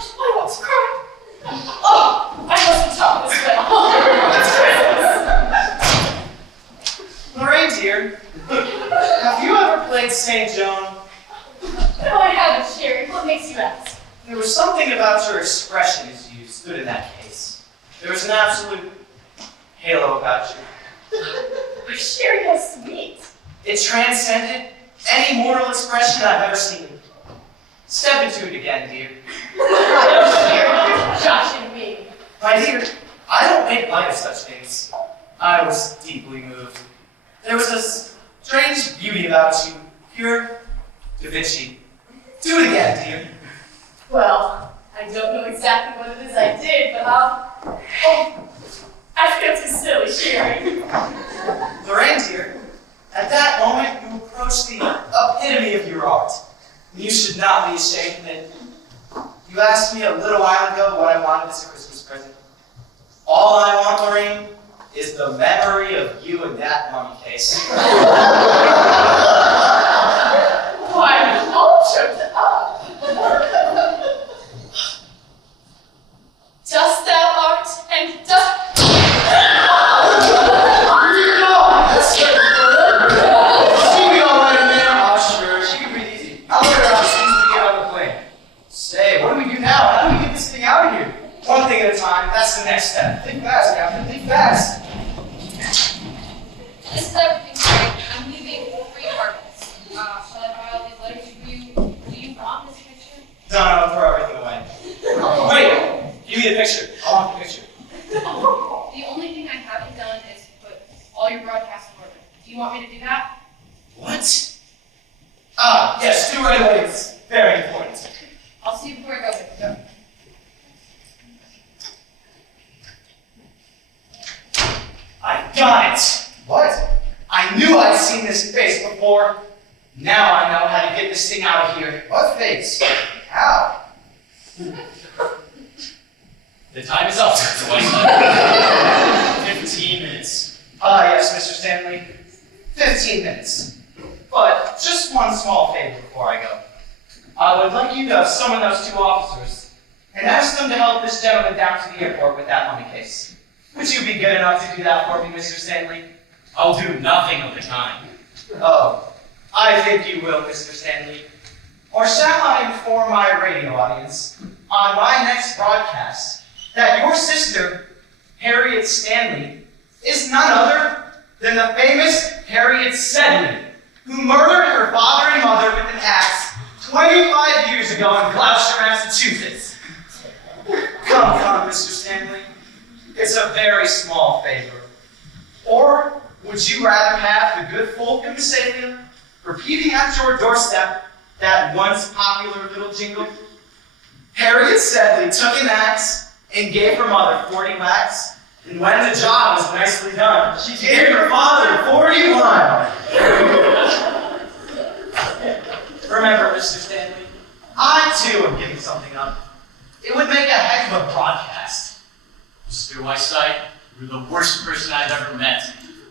I want to cry. Oh, I mustn't talk this way. Lorraine, dear, have you ever played St. Joan? No, I haven't, Sherry. What makes you ask? There was something about your expression as you stood in that case. There was an absolute halo about you. Sherry, how sweet. It transcended any mortal expression I've ever seen. Step into it again, dear. Sherry, you're joshing me. My dear, I don't make light of such things. I was deeply moved. There was a strange beauty about you, pure Da Vinci. Do it again, dear. Well, I don't know exactly what it is I did, but oh, I feel too silly, Sherry. Lorraine, dear, at that moment you approached the epitome of your art. You should not be ashamed of it. You asked me a little while ago what I wanted as a Christmas present. All I want, Lorraine, is the memory of you in that mummy case. Why, you all choked up. Dust thou art, and dust. Say, what do we do now? How do we get this thing out of here? One thing at a time, that's the next step. Think fast, Captain, think fast. This is everything, Greg. I'm leaving 3 apartments. Shall I buy all these letters for you? Do you want this picture? No, I'll throw everything away. Wait, give me the picture. I want the picture. The only thing I haven't done is put all your broadcasts in order. Do you want me to do that? What? Ah, yes, do right away. It's very important. I'll see you before I go. I got it. What? I knew I'd seen this face before. Now I know how to get this thing out of here. What face? How? The time is up, Mr. Whiteside. 15 minutes. Ah, yes, Mr. Stanley. 15 minutes. But just one small favor before I go. I would like you to summon those 2 officers and ask them to help this gentleman down to the airport with that mummy case. Would you be good enough to do that for me, Mr. Stanley? I'll do nothing of the kind. Oh, I think you will, Mr. Stanley. Or shall I inform my radio audience on my next broadcast that your sister, Harriet Stanley, is none other than the famous Harriet Sedley, who murdered her father and mother with an axe 25 years ago in Gloucester, Massachusetts. Come, Mr. Stanley. It's a very small favor. Or would you rather have the good folk of Massalia repeating at your doorstep That once popular little jingle? Harriet Sedley took an axe and gave her mother 40 whacks, and when the job was nicely done, she gave her father 41. Remember, Mr. Stanley, I too am giving something up. It would make a heck of a broadcast. Mr. Whiteside, you're the worst person I've ever met.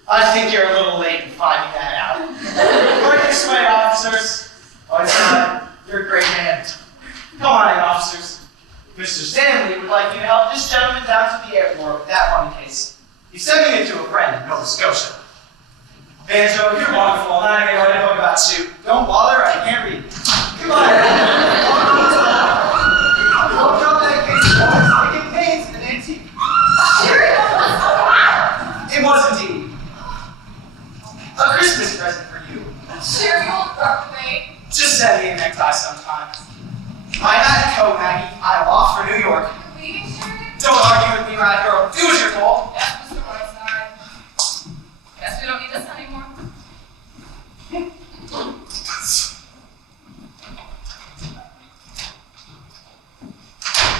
I think you're a little late in finding that out. Right this way, officers. Whiteside, you're a great man. Come on in, officers. Mr. Stanley would like you to help this gentleman down to the airport with that money case. He's sending it to a friend in Nova Scotia. Banjo, you're wonderful. Now I'm going to write a book about you. Don't bother, I can't read. Come on. Don't drop that case, boys. It contains an antique. It was indeed. A Christmas present for you. Sure, you won't drop the bait. Just send me a necktie sometime. My hat and coat, Maggie. I'm off for New York. Leaving, Sheridan? Don't argue with me, rat girl. Do as you're told. Yes, Mr. Whiteside. Guess we don't need this anymore.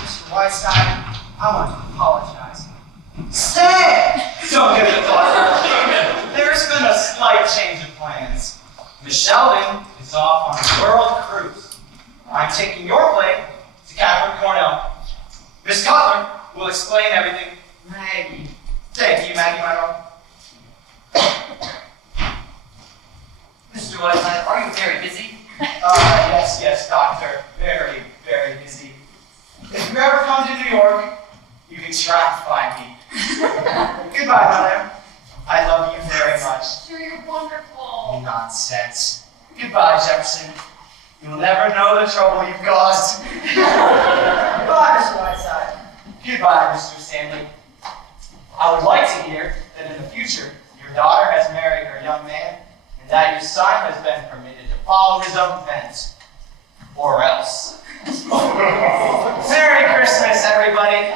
Mr. Whiteside, I want to apologize. Stan! Don't get it thought. There's been a slight change of plans. Miss Sheldon is off on a world cruise. I'm taking your plane to Catherine Cornell. Miss Cutler will explain everything. Maggie. Thank you, Maggie, my darling. Mr. Whiteside, are you very busy? Yes, doctor. Very, very busy. If you ever come to New York, you can try to find me. Goodbye, mother. I love you very much. Sure, you're wonderful. Nonsense. Goodbye, Jefferson. You'll never know the trouble you've caused. Goodbye, Mr. Whiteside. Goodbye, Mr. Stanley. I would like to hear that in the future, your daughter has married her young man, and that your son has been permitted to follow his own bent. Or else. Merry Christmas, everybody.